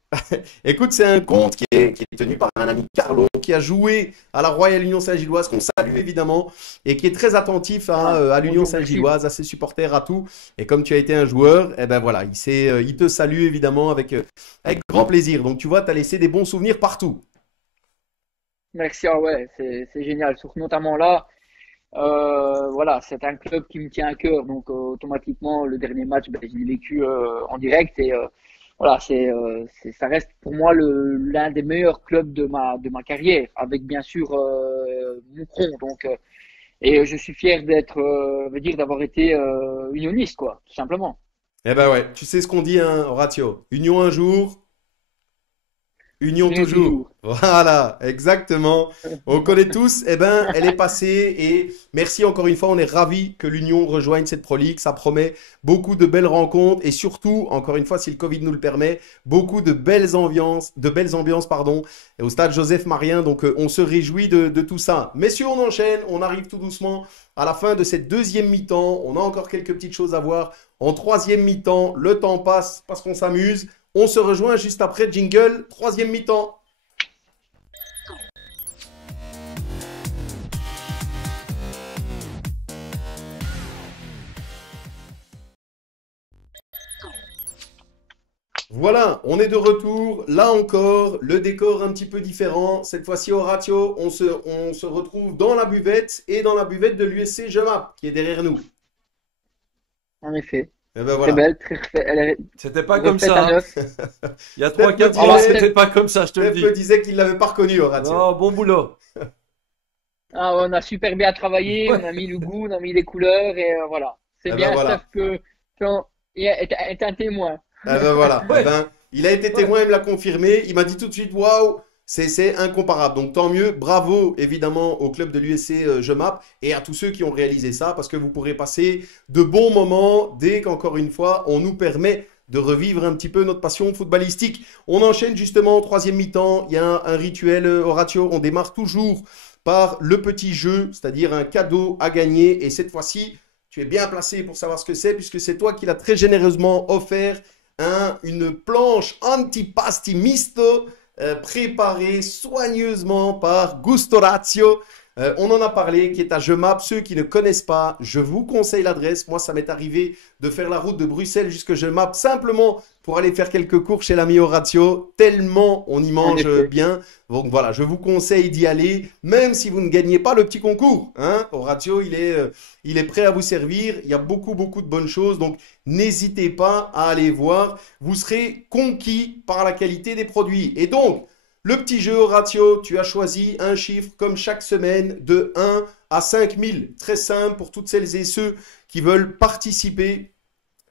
Écoute, c'est un compte qui est tenu par un ami Carlo qui a joué à la Royale Union Saint-Gilloise, qu'on salue évidemment, et qui est très attentif Ah, à l'Union bonjour, merci. Saint-Gilloise, à ses supporters, à tout. Et comme tu as été un joueur, eh ben voilà, il te salue évidemment avec grand plaisir. Donc tu vois, tu as laissé des bons souvenirs partout. Merci, ah ouais, c'est génial. Surtout notamment là, voilà, c'est un club qui me tient à cœur. Donc automatiquement, le dernier match, ben, je l'ai vécu en direct et voilà, ça reste pour moi l'un des meilleurs clubs de ma carrière, avec bien sûr Moucron. Donc et je suis fier veut dire d'avoir été unioniste, quoi, tout simplement. Eh ben ouais, tu sais ce qu'on dit, hein, Horatio. Union un jour, Union Union toujours. toujours. Voilà, exactement. On connaît tous. Eh ben, elle est passée et merci encore une fois. On est ravis que l'Union rejoigne cette Pro League. Ça promet beaucoup de belles rencontres et surtout, encore une fois, si le Covid nous le permet, beaucoup de belles ambiances, pardon, au stade Joseph Marien. Donc, on se réjouit de tout ça. Messieurs, on enchaîne. On arrive tout doucement à la fin de cette deuxième mi-temps. On a encore quelques petites choses à voir. En troisième mi-temps, le temps passe parce qu'on s'amuse. On se rejoint juste après jingle, troisième mi-temps. Voilà, on est de retour. Là encore, le décor un petit peu différent. Cette fois-ci, Horatio, on se retrouve dans la buvette et dans la buvette de l'USC Jemap qui est derrière nous. En effet. Et ben Très voilà. belle, très refaite. Elle est C'était pas comme refaite ça, à hein. neuf. Il y a Steph me 3-4 disait- ans, c'était pas comme ça, je te le Steph dis. me disait qu'il l'avait pas reconnu, Horatio. Oh, bon boulot. Ah, on a super bien travaillé, Ouais. on a mis le goût, on a mis les couleurs et voilà. C'est Eh ben bien, voilà. Steph, est un témoin. Eh ben voilà. Eh Ouais. ben, il a été témoin, il me l'a confirmé. Il m'a dit tout de suite, waouh, c'est incomparable. Donc tant mieux. Bravo évidemment au club de l'USC Jemap et à tous ceux qui ont réalisé ça parce que vous pourrez passer de bons moments dès qu'encore une fois on nous permet de revivre un petit peu notre passion footballistique. On enchaîne justement au troisième mi-temps. Il y a un rituel, Horatio. On démarre toujours par le petit jeu, c'est-à-dire un cadeau à gagner. Et cette fois-ci, tu es bien placé pour savoir ce que c'est puisque c'est toi qui l'as très généreusement offert une planche antipasti misto préparée soigneusement par Gustorazio. On en a parlé, qui est à Jemap. Ceux qui ne connaissent pas, je vous conseille l'adresse. Moi, ça m'est arrivé de faire la route de Bruxelles jusque Jemap simplement pour aller faire quelques cours chez l'ami Horatio. Tellement on y En mange effet. bien. Donc voilà, je vous conseille d'y aller, même si vous ne gagnez pas le petit concours. Hein. Horatio, il est prêt à vous servir. Il y a beaucoup, beaucoup de bonnes choses. Donc n'hésitez pas à aller voir. Vous serez conquis par la qualité des produits. Et donc, le petit jeu Horatio, tu as choisi un chiffre comme chaque semaine de 1 à 5000. Très simple pour toutes celles et ceux qui veulent participer.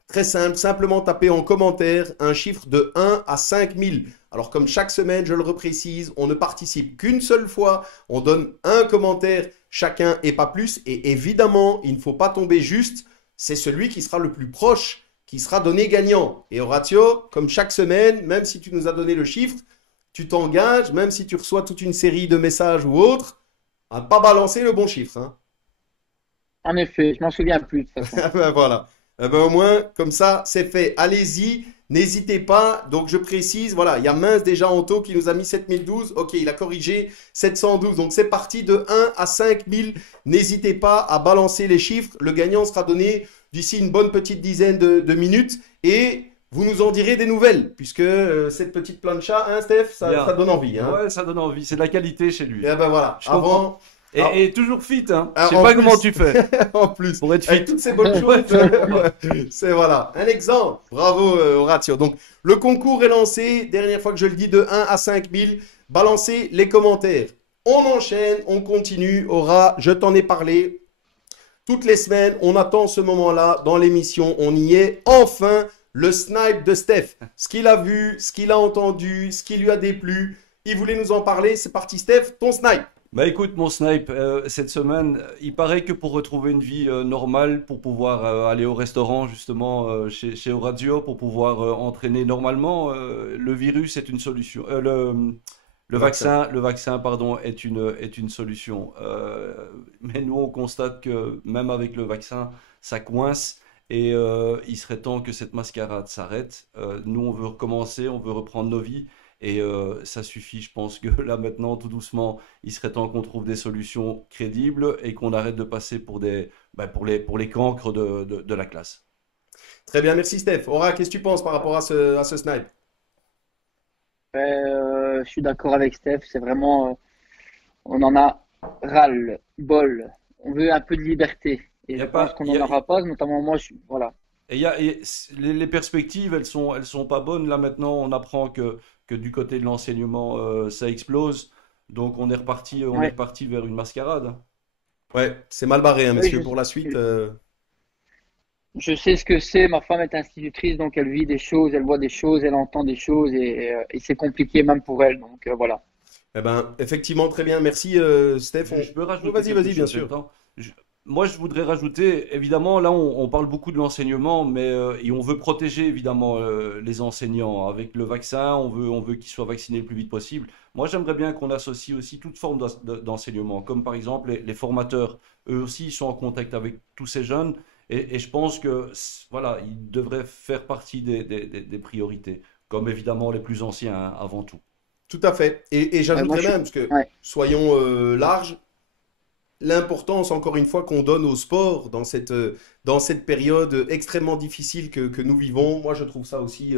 Très simple, simplement taper en commentaire un chiffre de 1 à 5000. Alors comme chaque semaine, je le reprécise, on ne participe qu'une seule fois. On donne un commentaire chacun et pas plus. Et évidemment, il ne faut pas tomber juste. C'est celui qui sera le plus proche qui sera donné gagnant. Et Horatio, comme chaque semaine, même si tu nous as donné le chiffre, tu t'engages, même si tu reçois toute une série de messages ou autres, à ne pas balancer le bon chiffre. Hein. En effet, je m'en souviens plus de toute façon. Ben voilà. Ben au moins, comme ça, c'est fait. Allez-y, n'hésitez pas. Donc, je précise, voilà, il y a Mince déjà en taux qui nous a mis 7012. Ok, il a corrigé 712. Donc, c'est parti de 1 à 5000. N'hésitez pas à balancer les chiffres. Le gagnant sera donné d'ici une bonne petite dizaine de minutes. Et vous nous en direz des nouvelles, puisque cette petite plancha, hein, Steph, ça Bien. donne envie. Hein. Ouais, ça donne envie. C'est de la qualité chez lui. Et ben voilà, Je comprends. Alors- Et toujours fit, hein. Alors, Je sais en pas plus- comment tu fais en plus, pour être avec fit. toutes ces bonnes choses, c'est voilà, un exemple. Bravo Horatio. Donc, le concours est lancé, dernière fois que je le dis, de 1 à 5000. Balancez les commentaires. On enchaîne, on continue. Aura, je t'en ai parlé. Toutes les semaines, on attend ce moment-là dans l'émission. On y est. Enfin, le snipe de Steph. Ce qu'il a vu, ce qu'il a entendu, ce qui lui a déplu. Il voulait nous en parler. C'est parti, Steph, ton snipe. Bah écoute, mon snipe, cette semaine, il paraît que pour retrouver une vie normale, pour pouvoir aller au restaurant justement chez Orazio, pour pouvoir entraîner normalement, le virus est une solution. Le vaccin, pardon, est une solution. Mais nous, on constate que même avec le vaccin, ça coince. Et il serait temps que cette mascarade s'arrête. Nous, on veut recommencer, on veut reprendre nos vies. Et ça suffit, je pense que là maintenant, tout doucement, il serait temps qu'on trouve des solutions crédibles et qu'on arrête de passer pour pour les cancres de la classe. Très bien, merci Steph. Aura, qu'est-ce que tu penses par rapport à ce snipe? Je suis d'accord avec Steph, c'est vraiment, on en a ras-le-bol. On veut un peu de liberté. Et Il y je a pense pas, qu'on il y n'en a- aura pas, notamment moi, voilà. et il y a- et les perspectives, elles sont pas bonnes. Là maintenant, on apprend que du côté de l'enseignement, ça explose. Donc on est Ouais. reparti vers une mascarade. Ouais, c'est mal barré, hein, Oui, messieurs, pour la suite. je sais ce que c'est. Ma femme est institutrice, donc elle vit des choses, elle voit des choses, elle entend des choses, et c'est compliqué même pour elle. Donc voilà. Eh ben, effectivement, très bien. Merci, Steph. Je peux rajouter Vas-y, quelque vas-y, bien chose, j'ai le sûr. temps. Moi, je voudrais rajouter, évidemment, là, on parle beaucoup de l'enseignement, mais et on veut protéger évidemment les enseignants avec le vaccin. On veut qu'ils soient vaccinés le plus vite possible. Moi, j'aimerais bien qu'on associe aussi toute forme d'enseignement, comme par exemple les formateurs. Eux aussi, ils sont en contact avec tous ces jeunes, et je pense que voilà, ils devraient faire partie des priorités, comme évidemment les plus anciens, hein, avant tout. Tout à fait. Et Ouais, moi, j'ajouterais je même, suis. parce que Ouais. soyons larges, l'importance, encore une fois, qu'on donne au sport dans cette période extrêmement difficile que nous vivons. Moi, je trouve ça aussi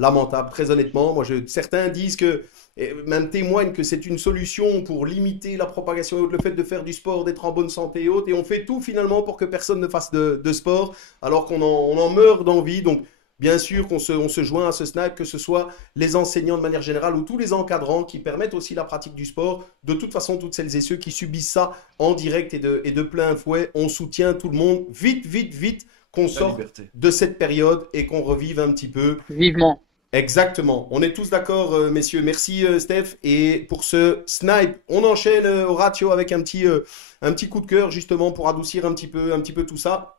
lamentable, très honnêtement. Certains disent que, et même témoignent que c'est une solution pour limiter la propagation et autres, le fait de faire du sport, d'être en bonne santé et autres, et on fait tout finalement pour que personne ne fasse de sport, alors on en meurt d'envie. Donc, bien sûr on se joint à ce snipe, que ce soit les enseignants de manière générale ou tous les encadrants qui permettent aussi la pratique du sport. De toute façon, toutes celles et ceux qui subissent ça en direct et de plein fouet, on soutient tout le monde. Vite, vite, vite, qu'on sorte de cette période et qu'on revive un petit peu. Vivement. Exactement. On est tous d'accord, messieurs. Merci, Steph. Et pour ce snipe, on enchaîne, Horatio, avec un petit coup de cœur, justement, pour adoucir un petit peu tout ça.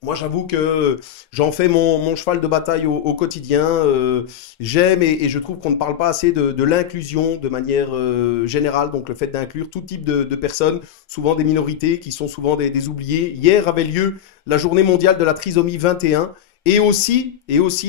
Moi, j'avoue que j'en fais mon cheval de bataille au quotidien. J'aime et je trouve qu'on ne parle pas assez de l'inclusion de manière générale. Donc, le fait d'inclure tout type de personnes, souvent des minorités qui sont souvent des oubliés. Hier avait lieu la journée mondiale de la trisomie 21 et aussi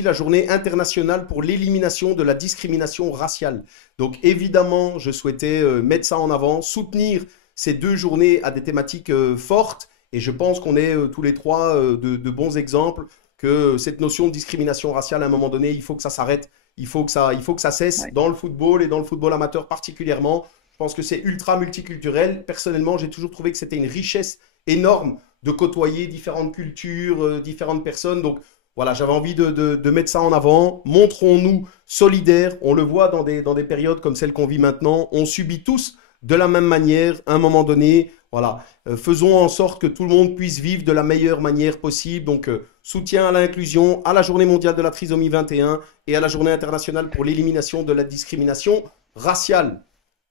la journée internationale pour l'élimination de la discrimination raciale. Donc, évidemment, je souhaitais mettre ça en avant, soutenir ces deux journées à des thématiques fortes. Et je pense qu'on est tous les trois de bons exemples que cette notion de discrimination raciale, à un moment donné, il faut que ça s'arrête, il faut que ça cesse dans le football et dans le football amateur particulièrement. Je pense que c'est ultra multiculturel. Personnellement, j'ai toujours trouvé que c'était une richesse énorme de côtoyer différentes cultures, différentes personnes. Donc voilà, j'avais envie de mettre ça en avant. Montrons-nous solidaires. On le voit dans des périodes comme celle qu'on vit maintenant. On subit tous de la même manière à un moment donné. Voilà, faisons en sorte que tout le monde puisse vivre de la meilleure manière possible. Donc, soutien à l'inclusion, à la journée mondiale de la trisomie 21 et à la journée internationale pour l'élimination de la discrimination raciale.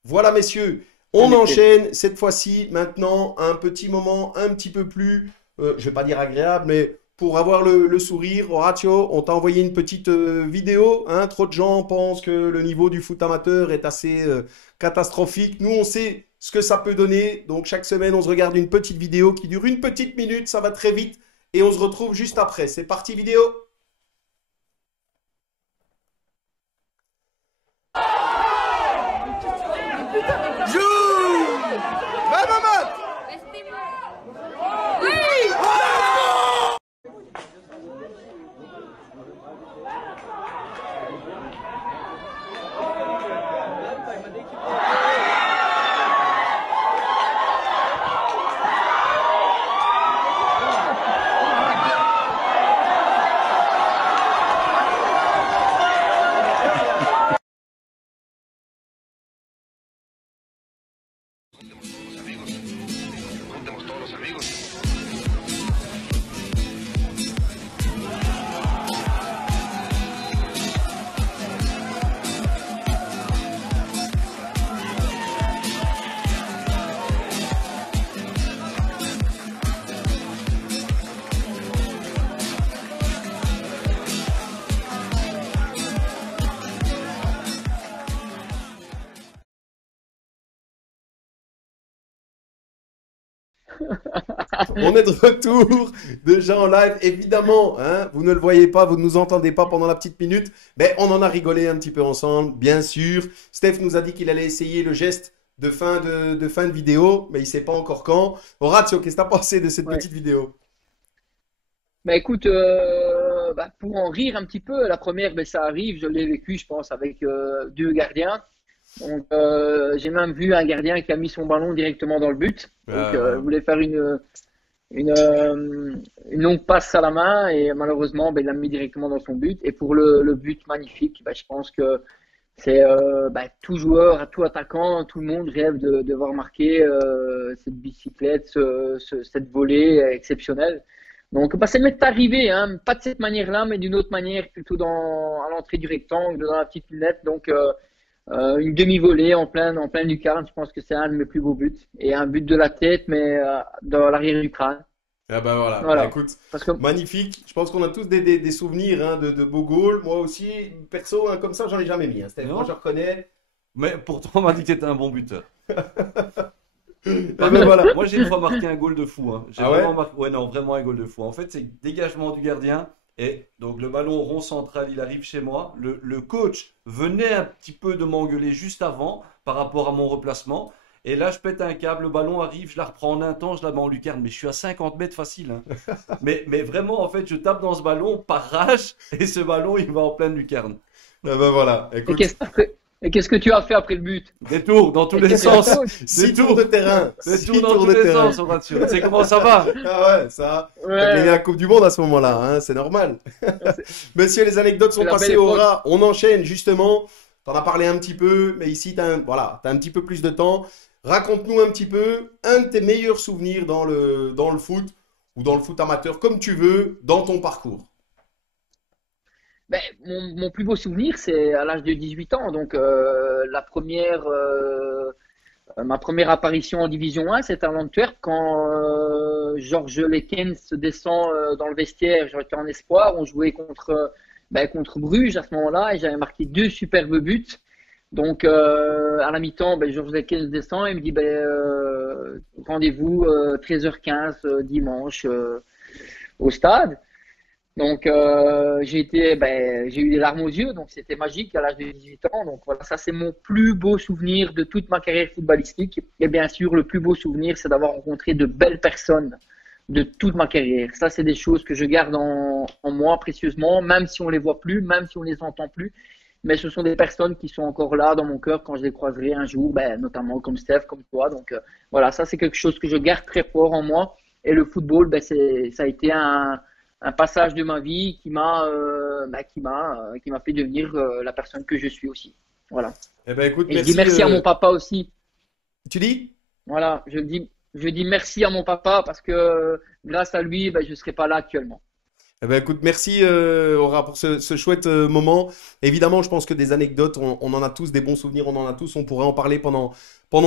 Voilà, messieurs, on enchaîne cette fois-ci maintenant un petit moment un petit peu plus, je ne vais pas dire agréable, mais pour avoir le sourire. Horatio, on t'a envoyé une petite vidéo. Hein, trop de gens pensent que le niveau du foot amateur est assez catastrophique. Nous, on sait ce que ça peut donner. Donc, chaque semaine, on se regarde une petite vidéo qui dure une petite minute. Ça va très vite. Et on se retrouve juste après. C'est parti, vidéo. On est de retour, déjà en live. Évidemment, hein, vous ne le voyez pas, vous ne nous entendez pas pendant la petite minute, mais on en a rigolé un petit peu ensemble, bien sûr. Steph nous a dit qu'il allait essayer le geste de fin de vidéo, mais il ne sait pas encore quand. Horatio, qu'est-ce que tu as pensé de cette petite vidéo? Bah écoute, pour en rire un petit peu, la première, ça arrive, je l'ai vécu, je pense, avec deux gardiens. Donc, j'ai même vu un gardien qui a mis son ballon directement dans le but. Donc, il voulait faire une longue passe à la main et malheureusement, il l'a mis directement dans son but. Et pour le but magnifique, je pense que c'est tout joueur, tout attaquant, tout le monde rêve de voir marquer cette bicyclette, cette volée exceptionnelle. Donc, ça m'est arrivé, hein, pas de cette manière-là, mais d'une autre manière, plutôt à l'entrée du rectangle, dans la petite lunette. Donc, une demi-volée en plein lucarne, je pense que c'est un de mes plus beaux buts. Et un but de la tête, mais dans l'arrière du crâne. Ah ben voilà. Écoute, magnifique. Je pense qu'on a tous des souvenirs hein, de beaux goals. Moi aussi, perso, hein, comme ça, j'en ai jamais mis. Hein. Moi, je reconnais. Mais pourtant, on m'a dit que t'étais un bon buteur. Voilà. Moi, j'ai une fois marqué un goal de fou. Hein. J'ai vraiment marqué... Ouais, non, vraiment un goal de fou. En fait, c'est dégagement du gardien. Et donc, le ballon rond central, il arrive chez moi. Le coach venait un petit peu de m'engueuler juste avant par rapport à mon replacement. Et là, je pète un câble, le ballon arrive, je la reprends en un temps, je la mets en lucarne. Mais je suis à 50 mètres facile, hein. Mais vraiment, en fait, je tape dans ce ballon par rage et ce ballon, il va en pleine lucarne. Ah ben voilà, Et écoute, qu'est-ce que tu as fait après le but? Des tours dans tous Et les qu'est-ce que sens. tu as fait? 6 tours de terrain. Des 6 tours dans tours tous de les terrain. sens, Horatio. Tu sais comment ça va? Ah ouais, ça. T'as gagné Ouais, la Coupe du Monde à ce moment-là, hein, c'est normal. c'est Monsieur, les anecdotes sont c'est la belle passées au époque. rat. On enchaîne justement. T'en as parlé un petit peu, mais ici, voilà, t'as un petit peu plus de temps. Raconte-nous un petit peu un de tes meilleurs souvenirs dans le foot ou dans le foot amateur, comme tu veux, dans ton parcours. Ben, mon plus beau souvenir, c'est à l'âge de 18 ans. Donc, ma première apparition en Division 1, c'était à l'Antwerp quand Georges Lekens descend dans le vestiaire. J'étais en espoir. On jouait contre Bruges à ce moment-là et j'avais marqué deux superbes buts. Donc, à la mi-temps, Georges Lekens descend et me dit rendez-vous 13h15 dimanche au stade. Donc, j'ai eu des larmes aux yeux, donc c'était magique à l'âge de 18 ans. Donc voilà, ça c'est mon plus beau souvenir de toute ma carrière footballistique. Et bien sûr, le plus beau souvenir, c'est d'avoir rencontré de belles personnes de toute ma carrière. Ça, c'est des choses que je garde en moi précieusement, même si on les voit plus, même si on les entend plus. Mais ce sont des personnes qui sont encore là dans mon cœur quand je les croiserai un jour, notamment comme Steph, comme toi. Donc voilà, ça c'est quelque chose que je garde très fort en moi. Et le football, ça a été un passage de ma vie qui m'a fait devenir la personne que je suis aussi. Voilà. Eh ben écoute, Et je dis merci. merci à mon papa aussi. Tu dis? Voilà, je dis merci à mon papa parce que grâce à lui, je ne serais pas là actuellement. Eh ben, écoute, merci Aura pour ce chouette moment. Évidemment, je pense que des anecdotes, on en a tous, des bons souvenirs, on en a tous. On pourrait en parler pendant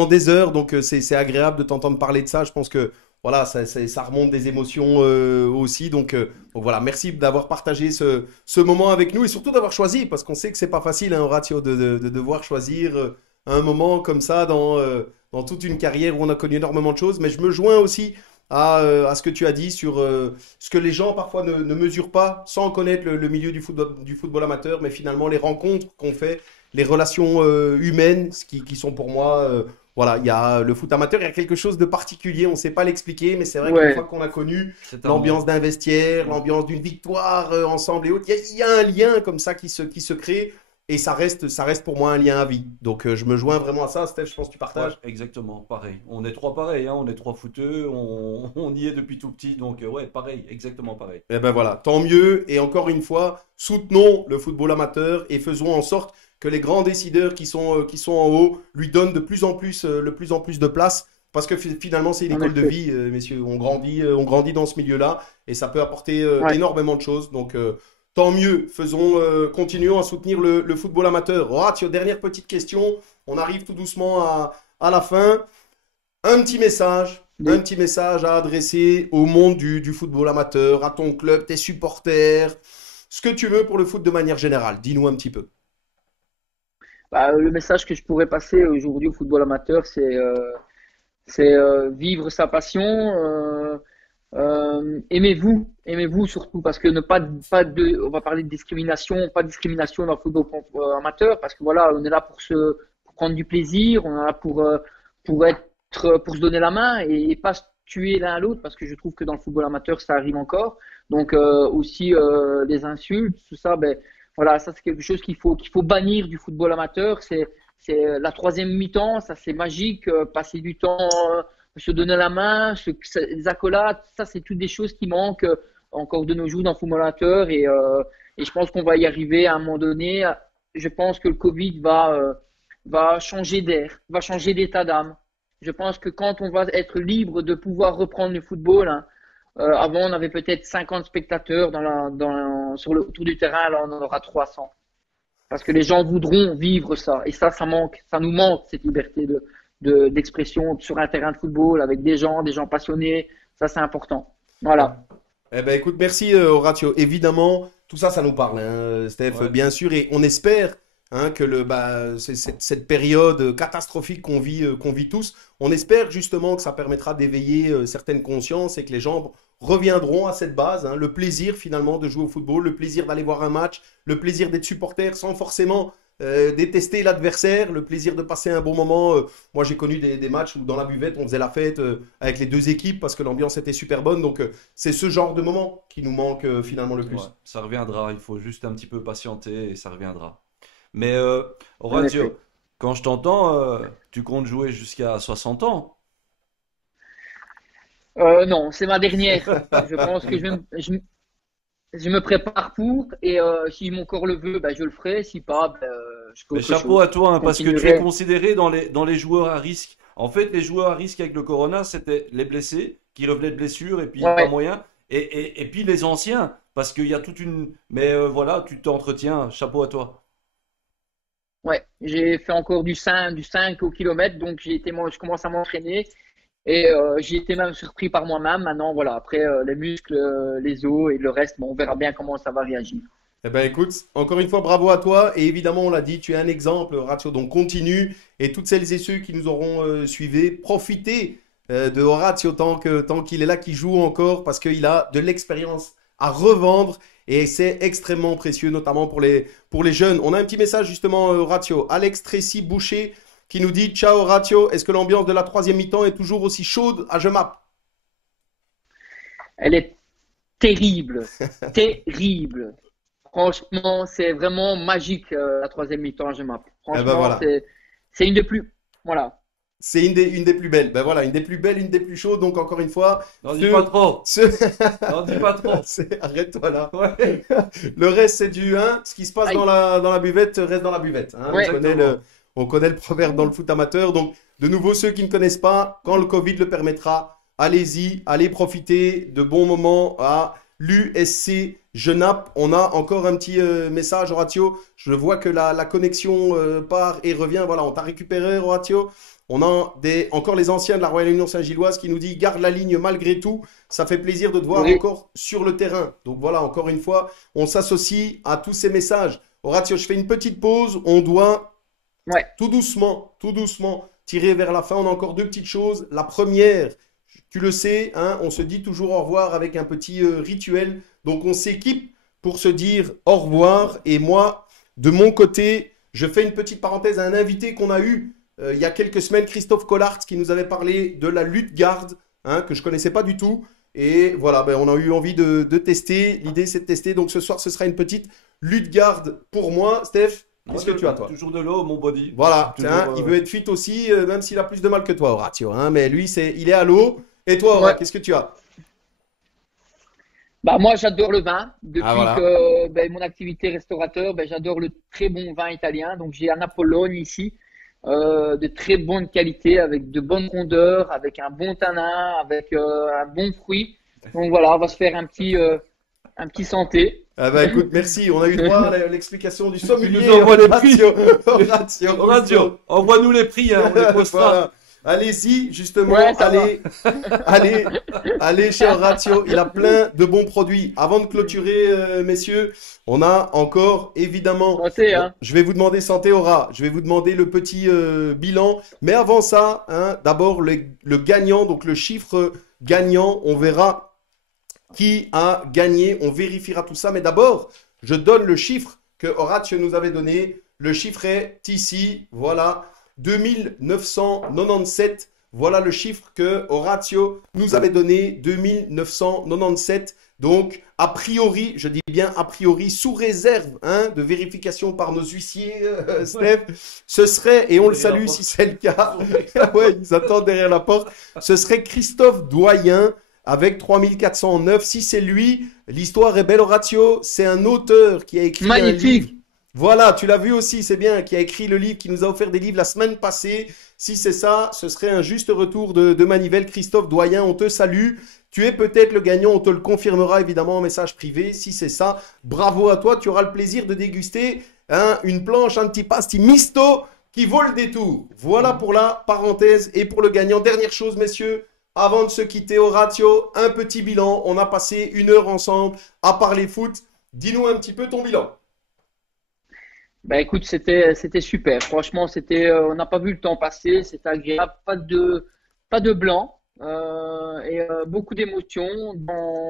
des heures. Donc, c'est agréable de t'entendre parler de ça. Je pense que voilà, ça remonte des émotions aussi. Donc voilà, merci d'avoir partagé ce moment avec nous et surtout d'avoir choisi, parce qu'on sait que c'est pas facile, hein, Horatio, de devoir choisir un moment comme ça dans toute une carrière où on a connu énormément de choses. Mais je me joins aussi à ce que tu as dit sur ce que les gens parfois ne mesurent pas sans connaître le milieu du football amateur, mais finalement les rencontres qu'on fait, les relations humaines, qui sont pour moi, voilà, il y a le foot amateur, il y a quelque chose de particulier, on ne sait pas l'expliquer, mais c'est vrai qu'une fois Ouais, qu'on a connu C'est un l'ambiance monde. d'un vestiaire, Mm. l'ambiance d'une victoire ensemble et autres, il y a un lien comme ça qui se crée. Et ça reste pour moi un lien à vie. Donc je me joins vraiment à ça. Steph, je pense que tu Ouais, partages. exactement, pareil. On est trois pareils, hein, on est trois footeux, on y est depuis tout petit, donc ouais, pareil, exactement pareil. Eh ben voilà, tant mieux. Et encore une fois, soutenons le football amateur et faisons en sorte que les grands décideurs qui sont en haut lui donnent de plus en plus de place. Parce que finalement, c'est une en école de effet. vie, messieurs. On grandit dans ce milieu-là et ça peut apporter Ouais. énormément de choses. Donc, tant mieux. Continuons à soutenir le football amateur. Horatio, dernière petite question. On arrive tout doucement à la fin. Un Des- petit message à adresser au monde du football amateur, à ton club, tes supporters, ce que tu veux pour le foot de manière générale. Dis-nous un petit peu. Le message que je pourrais passer aujourd'hui au football amateur, c'est vivre sa passion. Aimez-vous surtout, parce que ne pas de, on va parler de discrimination, pas de discrimination dans le football amateur, parce que voilà, on est là pour prendre du plaisir, on est là pour se donner la main et pas se tuer l'un à l'autre, parce que je trouve que dans le football amateur, ça arrive encore. Donc aussi les insultes, tout ça, voilà, ça c'est quelque chose qu'il faut bannir du football amateur. C'est la troisième mi-temps, ça c'est magique, passer du temps se donner la main, les accolades, ça c'est toutes des choses qui manquent encore de nos jours dans le football amateur et je pense qu'on va y arriver à un moment donné. Je pense que le Covid va changer d'air, va changer d'état d'âme. Je pense que quand on va être libre de pouvoir reprendre le football, hein, avant on avait peut-être 50 spectateurs sur le autour du terrain, là on en aura 300. Parce que les gens voudront vivre ça. Et ça manque, ça nous manque, cette liberté d'expression sur un terrain de football avec des gens passionnés. Ça, c'est important. Voilà. Eh ben, écoute, merci Horatio. Évidemment, tout ça, ça nous parle, hein, Steph, Ouais. bien sûr, et on espère hein, que cette période catastrophique qu'on vit tous, on espère justement que ça permettra d'éveiller certaines consciences et que les gens reviendront à cette base, hein, le plaisir finalement de jouer au football, le plaisir d'aller voir un match, le plaisir d'être supporter sans forcément détester l'adversaire, le plaisir de passer un bon moment. Moi, j'ai connu des matchs où dans la buvette, on faisait la fête avec les deux équipes parce que l'ambiance était super bonne. Donc, c'est ce genre de moment qui nous manque finalement le plus. Ouais, ça reviendra, il faut juste un petit peu patienter et ça reviendra. Mais En effet. Horatio, quand je t'entends, tu comptes jouer jusqu'à 60 ans. Non, c'est ma dernière. Je pense que je me prépare pour et si mon corps le veut, ben, je le ferai. Si pas, ben, je ferai Mais autre chapeau à chose. toi, Je hein, parce que tu es continuerai. considéré dans les joueurs à risque. En fait, les joueurs à risque avec le Corona, c'était les blessés qui revenaient de blessures et puis pas Ouais, moyen. Et puis les anciens, parce qu'il y a toute une... Mais voilà, tu t'entretiens, chapeau à toi. ouais. J'ai fait encore du 5 au kilomètre, donc je commence à m'entraîner et j'ai été même surpris par moi-même. Maintenant, voilà. Après, les muscles, les os et le reste, bon, on verra bien comment ça va réagir. Eh ben écoute, encore une fois, bravo à toi. Et évidemment, on l'a dit, tu es un exemple, Horatio. Donc continue. Et toutes celles et ceux qui nous auront suivis, profitez de Horatio tant qu'il est là, qu'il joue encore, parce qu'il a de l'expérience à revendre. Et c'est extrêmement précieux, notamment pour les jeunes. On a un petit message justement, Horatio. Alex Tracy Boucher qui nous dit: Ciao Horatio, est-ce que l'ambiance de la troisième mi-temps est toujours aussi chaude à Gemap? Elle est terrible, terrible. Franchement, c'est vraiment magique la troisième mi-temps, je m'appelle. Eh ben Franchement, voilà. c'est une des plus. Voilà. C'est une des plus belles. Ben voilà, une des plus belles, une des plus chaudes. Donc encore une fois, N'en dis pas trop. ceux... N'en dis pas trop. Arrête-toi là. Ouais, Le reste, c'est du 1. Ce qui se passe Aïe. dans la buvette reste dans la buvette, hein. Ouais. exactement. On connaît le proverbe dans le foot amateur. Donc, de nouveau, ceux qui ne connaissent pas, quand le Covid le permettra, allez-y, allez profiter de bons moments à l'USC Genappe. On a encore un petit message, Horatio. Je vois que la connexion part et revient. Voilà, on t'a récupéré, Horatio. On a encore les anciens de la Royale Union Saint-Gilloise qui nous dit: garde la ligne malgré tout. Ça fait plaisir de te voir Oui. encore sur le terrain. Donc voilà, encore une fois, on s'associe à tous ces messages. Horatio, je fais une petite pause. On doit Ouais. tout doucement, tirer vers la fin. On a encore deux petites choses. La première, tu le sais, hein, on se dit toujours au revoir avec un petit rituel. Donc on s'équipe pour se dire au revoir. Et moi, de mon côté, je fais une petite parenthèse à un invité qu'on a eu il y a quelques semaines, Christophe Collart, qui nous avait parlé de la lutte garde, hein, que je ne connaissais pas du tout. Et voilà, ben, on a eu envie de tester. L'idée, c'est de tester. Donc ce soir, ce sera une petite lutte garde pour moi. Steph, Moi, qu'est-ce que tu as, toi? toujours de l'eau, mon body. Voilà, Toujours. tiens, il veut être fit aussi, même s'il a plus de mal que toi, Horatio, hein, mais lui, il est à l'eau. Et toi, Horatio, Ouais. qu'est-ce que tu as? Bah, moi, j'adore le vin. Ah, Depuis voilà. que ben, mon activité restaurateur, ben, j'adore le très bon vin italien. Donc, j'ai un Apollone ici, de très bonne qualité, avec de bonnes rondeurs, avec un bon tanin, avec un bon fruit. Donc, voilà, on va se faire un petit santé. Ah bah écoute, merci. On a eu droit à l'explication du Tu nous sommelier, envoies les prix. Horatio Radio, envoie-nous les prix, hein, on les postera. Voilà. Allez-y, justement, Ouais, ça va. allez, allez chez Horatio. Il a plein de bons produits. Avant de clôturer, messieurs, on a encore, évidemment, Santé, hein. je vais vous demander santé, Aura. Je vais vous demander le petit bilan. Mais avant ça, hein, d'abord, le gagnant, donc le chiffre gagnant, on verra qui a gagné. On vérifiera tout ça. Mais d'abord, je donne le chiffre que Horatio nous avait donné. Le chiffre est ici. Voilà. 2997. Voilà le chiffre que Horatio nous avait donné. 2997. Donc, a priori, je dis bien a priori, sous réserve, hein, de vérification par nos huissiers, Steph, ce serait, et on le Derrière la salue porte. si c'est le cas, ouais, ils attendent derrière la porte, ce serait Christophe Doyen avec 3409. Si c'est lui, l'histoire est belle, Horatio. C'est un auteur qui a écrit un livre. Magnifique. Voilà, tu l'as vu aussi, c'est bien, qui a écrit le livre, qui nous a offert des livres la semaine passée. Si c'est ça, ce serait un juste retour de Manivelle. Christophe Doyen, on te salue. Tu es peut-être le gagnant, on te le confirmera évidemment en message privé. Si c'est ça, bravo à toi, tu auras le plaisir de déguster, hein, une planche, un petit pastis misto qui vaut le détour. Voilà pour la parenthèse et pour le gagnant. Dernière chose, messieurs, avant de se quitter, Horatio, un petit bilan. On a passé une heure ensemble à parler foot. Dis-nous un petit peu ton bilan. Bah écoute, c'était super. Franchement, on n'a pas vu le temps passer. C'était agréable. Pas de blanc et beaucoup d'émotions dans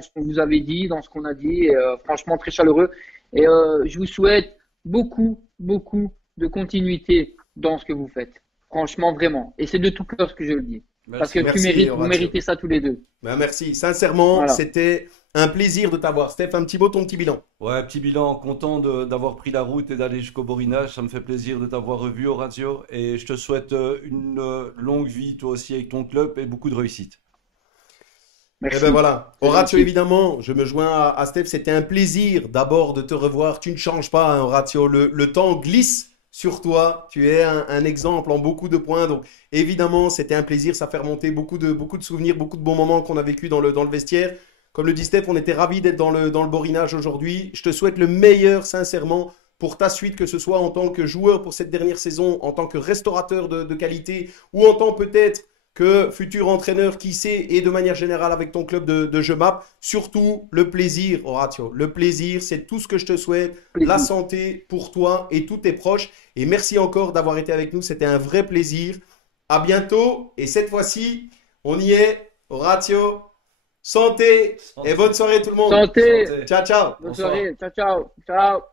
ce qu'on vous avait dit, dans ce qu'on a dit. Et, franchement, très chaleureux. Et je vous souhaite beaucoup, beaucoup de continuité dans ce que vous faites. Franchement, vraiment. Et c'est de tout cœur ce que je le dis. Parce que Merci. Merci, vous Horatio. méritez ça tous les deux. Ben, merci. Sincèrement, Voilà. c'était un plaisir de t'avoir. Steph, un petit mot, ton petit bilan. Ouais, petit bilan, content d'avoir pris la route et d'aller jusqu'au Borinage. Ça me fait plaisir de t'avoir revu, Horatio. Et je te souhaite une longue vie, toi aussi, avec ton club et beaucoup de réussite. Eh ben Merci. voilà. C'est Horatio, gentil. évidemment, je me joins à Steph. C'était un plaisir d'abord de te revoir. Tu ne changes pas, hein, Horatio. Le temps glisse sur toi. Tu es un exemple en beaucoup de points. Donc, évidemment, c'était un plaisir. Ça fait remonter beaucoup de souvenirs, beaucoup de bons moments qu'on a vécu dans le vestiaire. Comme le dit Steph, on était ravis d'être dans le Borinage aujourd'hui. Je te souhaite le meilleur, sincèrement, pour ta suite, que ce soit en tant que joueur pour cette dernière saison, en tant que restaurateur de qualité, ou en tant peut-être que futur entraîneur, qui sait, et de manière générale avec ton club de jeu map. Surtout le plaisir, Horatio. Le plaisir, c'est tout ce que je te souhaite. La Plaisir. santé pour toi et tous tes proches. Et merci encore d'avoir été avec nous. C'était un vrai plaisir. À bientôt. Et cette fois-ci, on y est. Horatio, santé et bonne soirée tout le monde. Santé. Santé. Ciao, ciao. Bonne Bonsoir. soirée. Ciao, ciao. Ciao.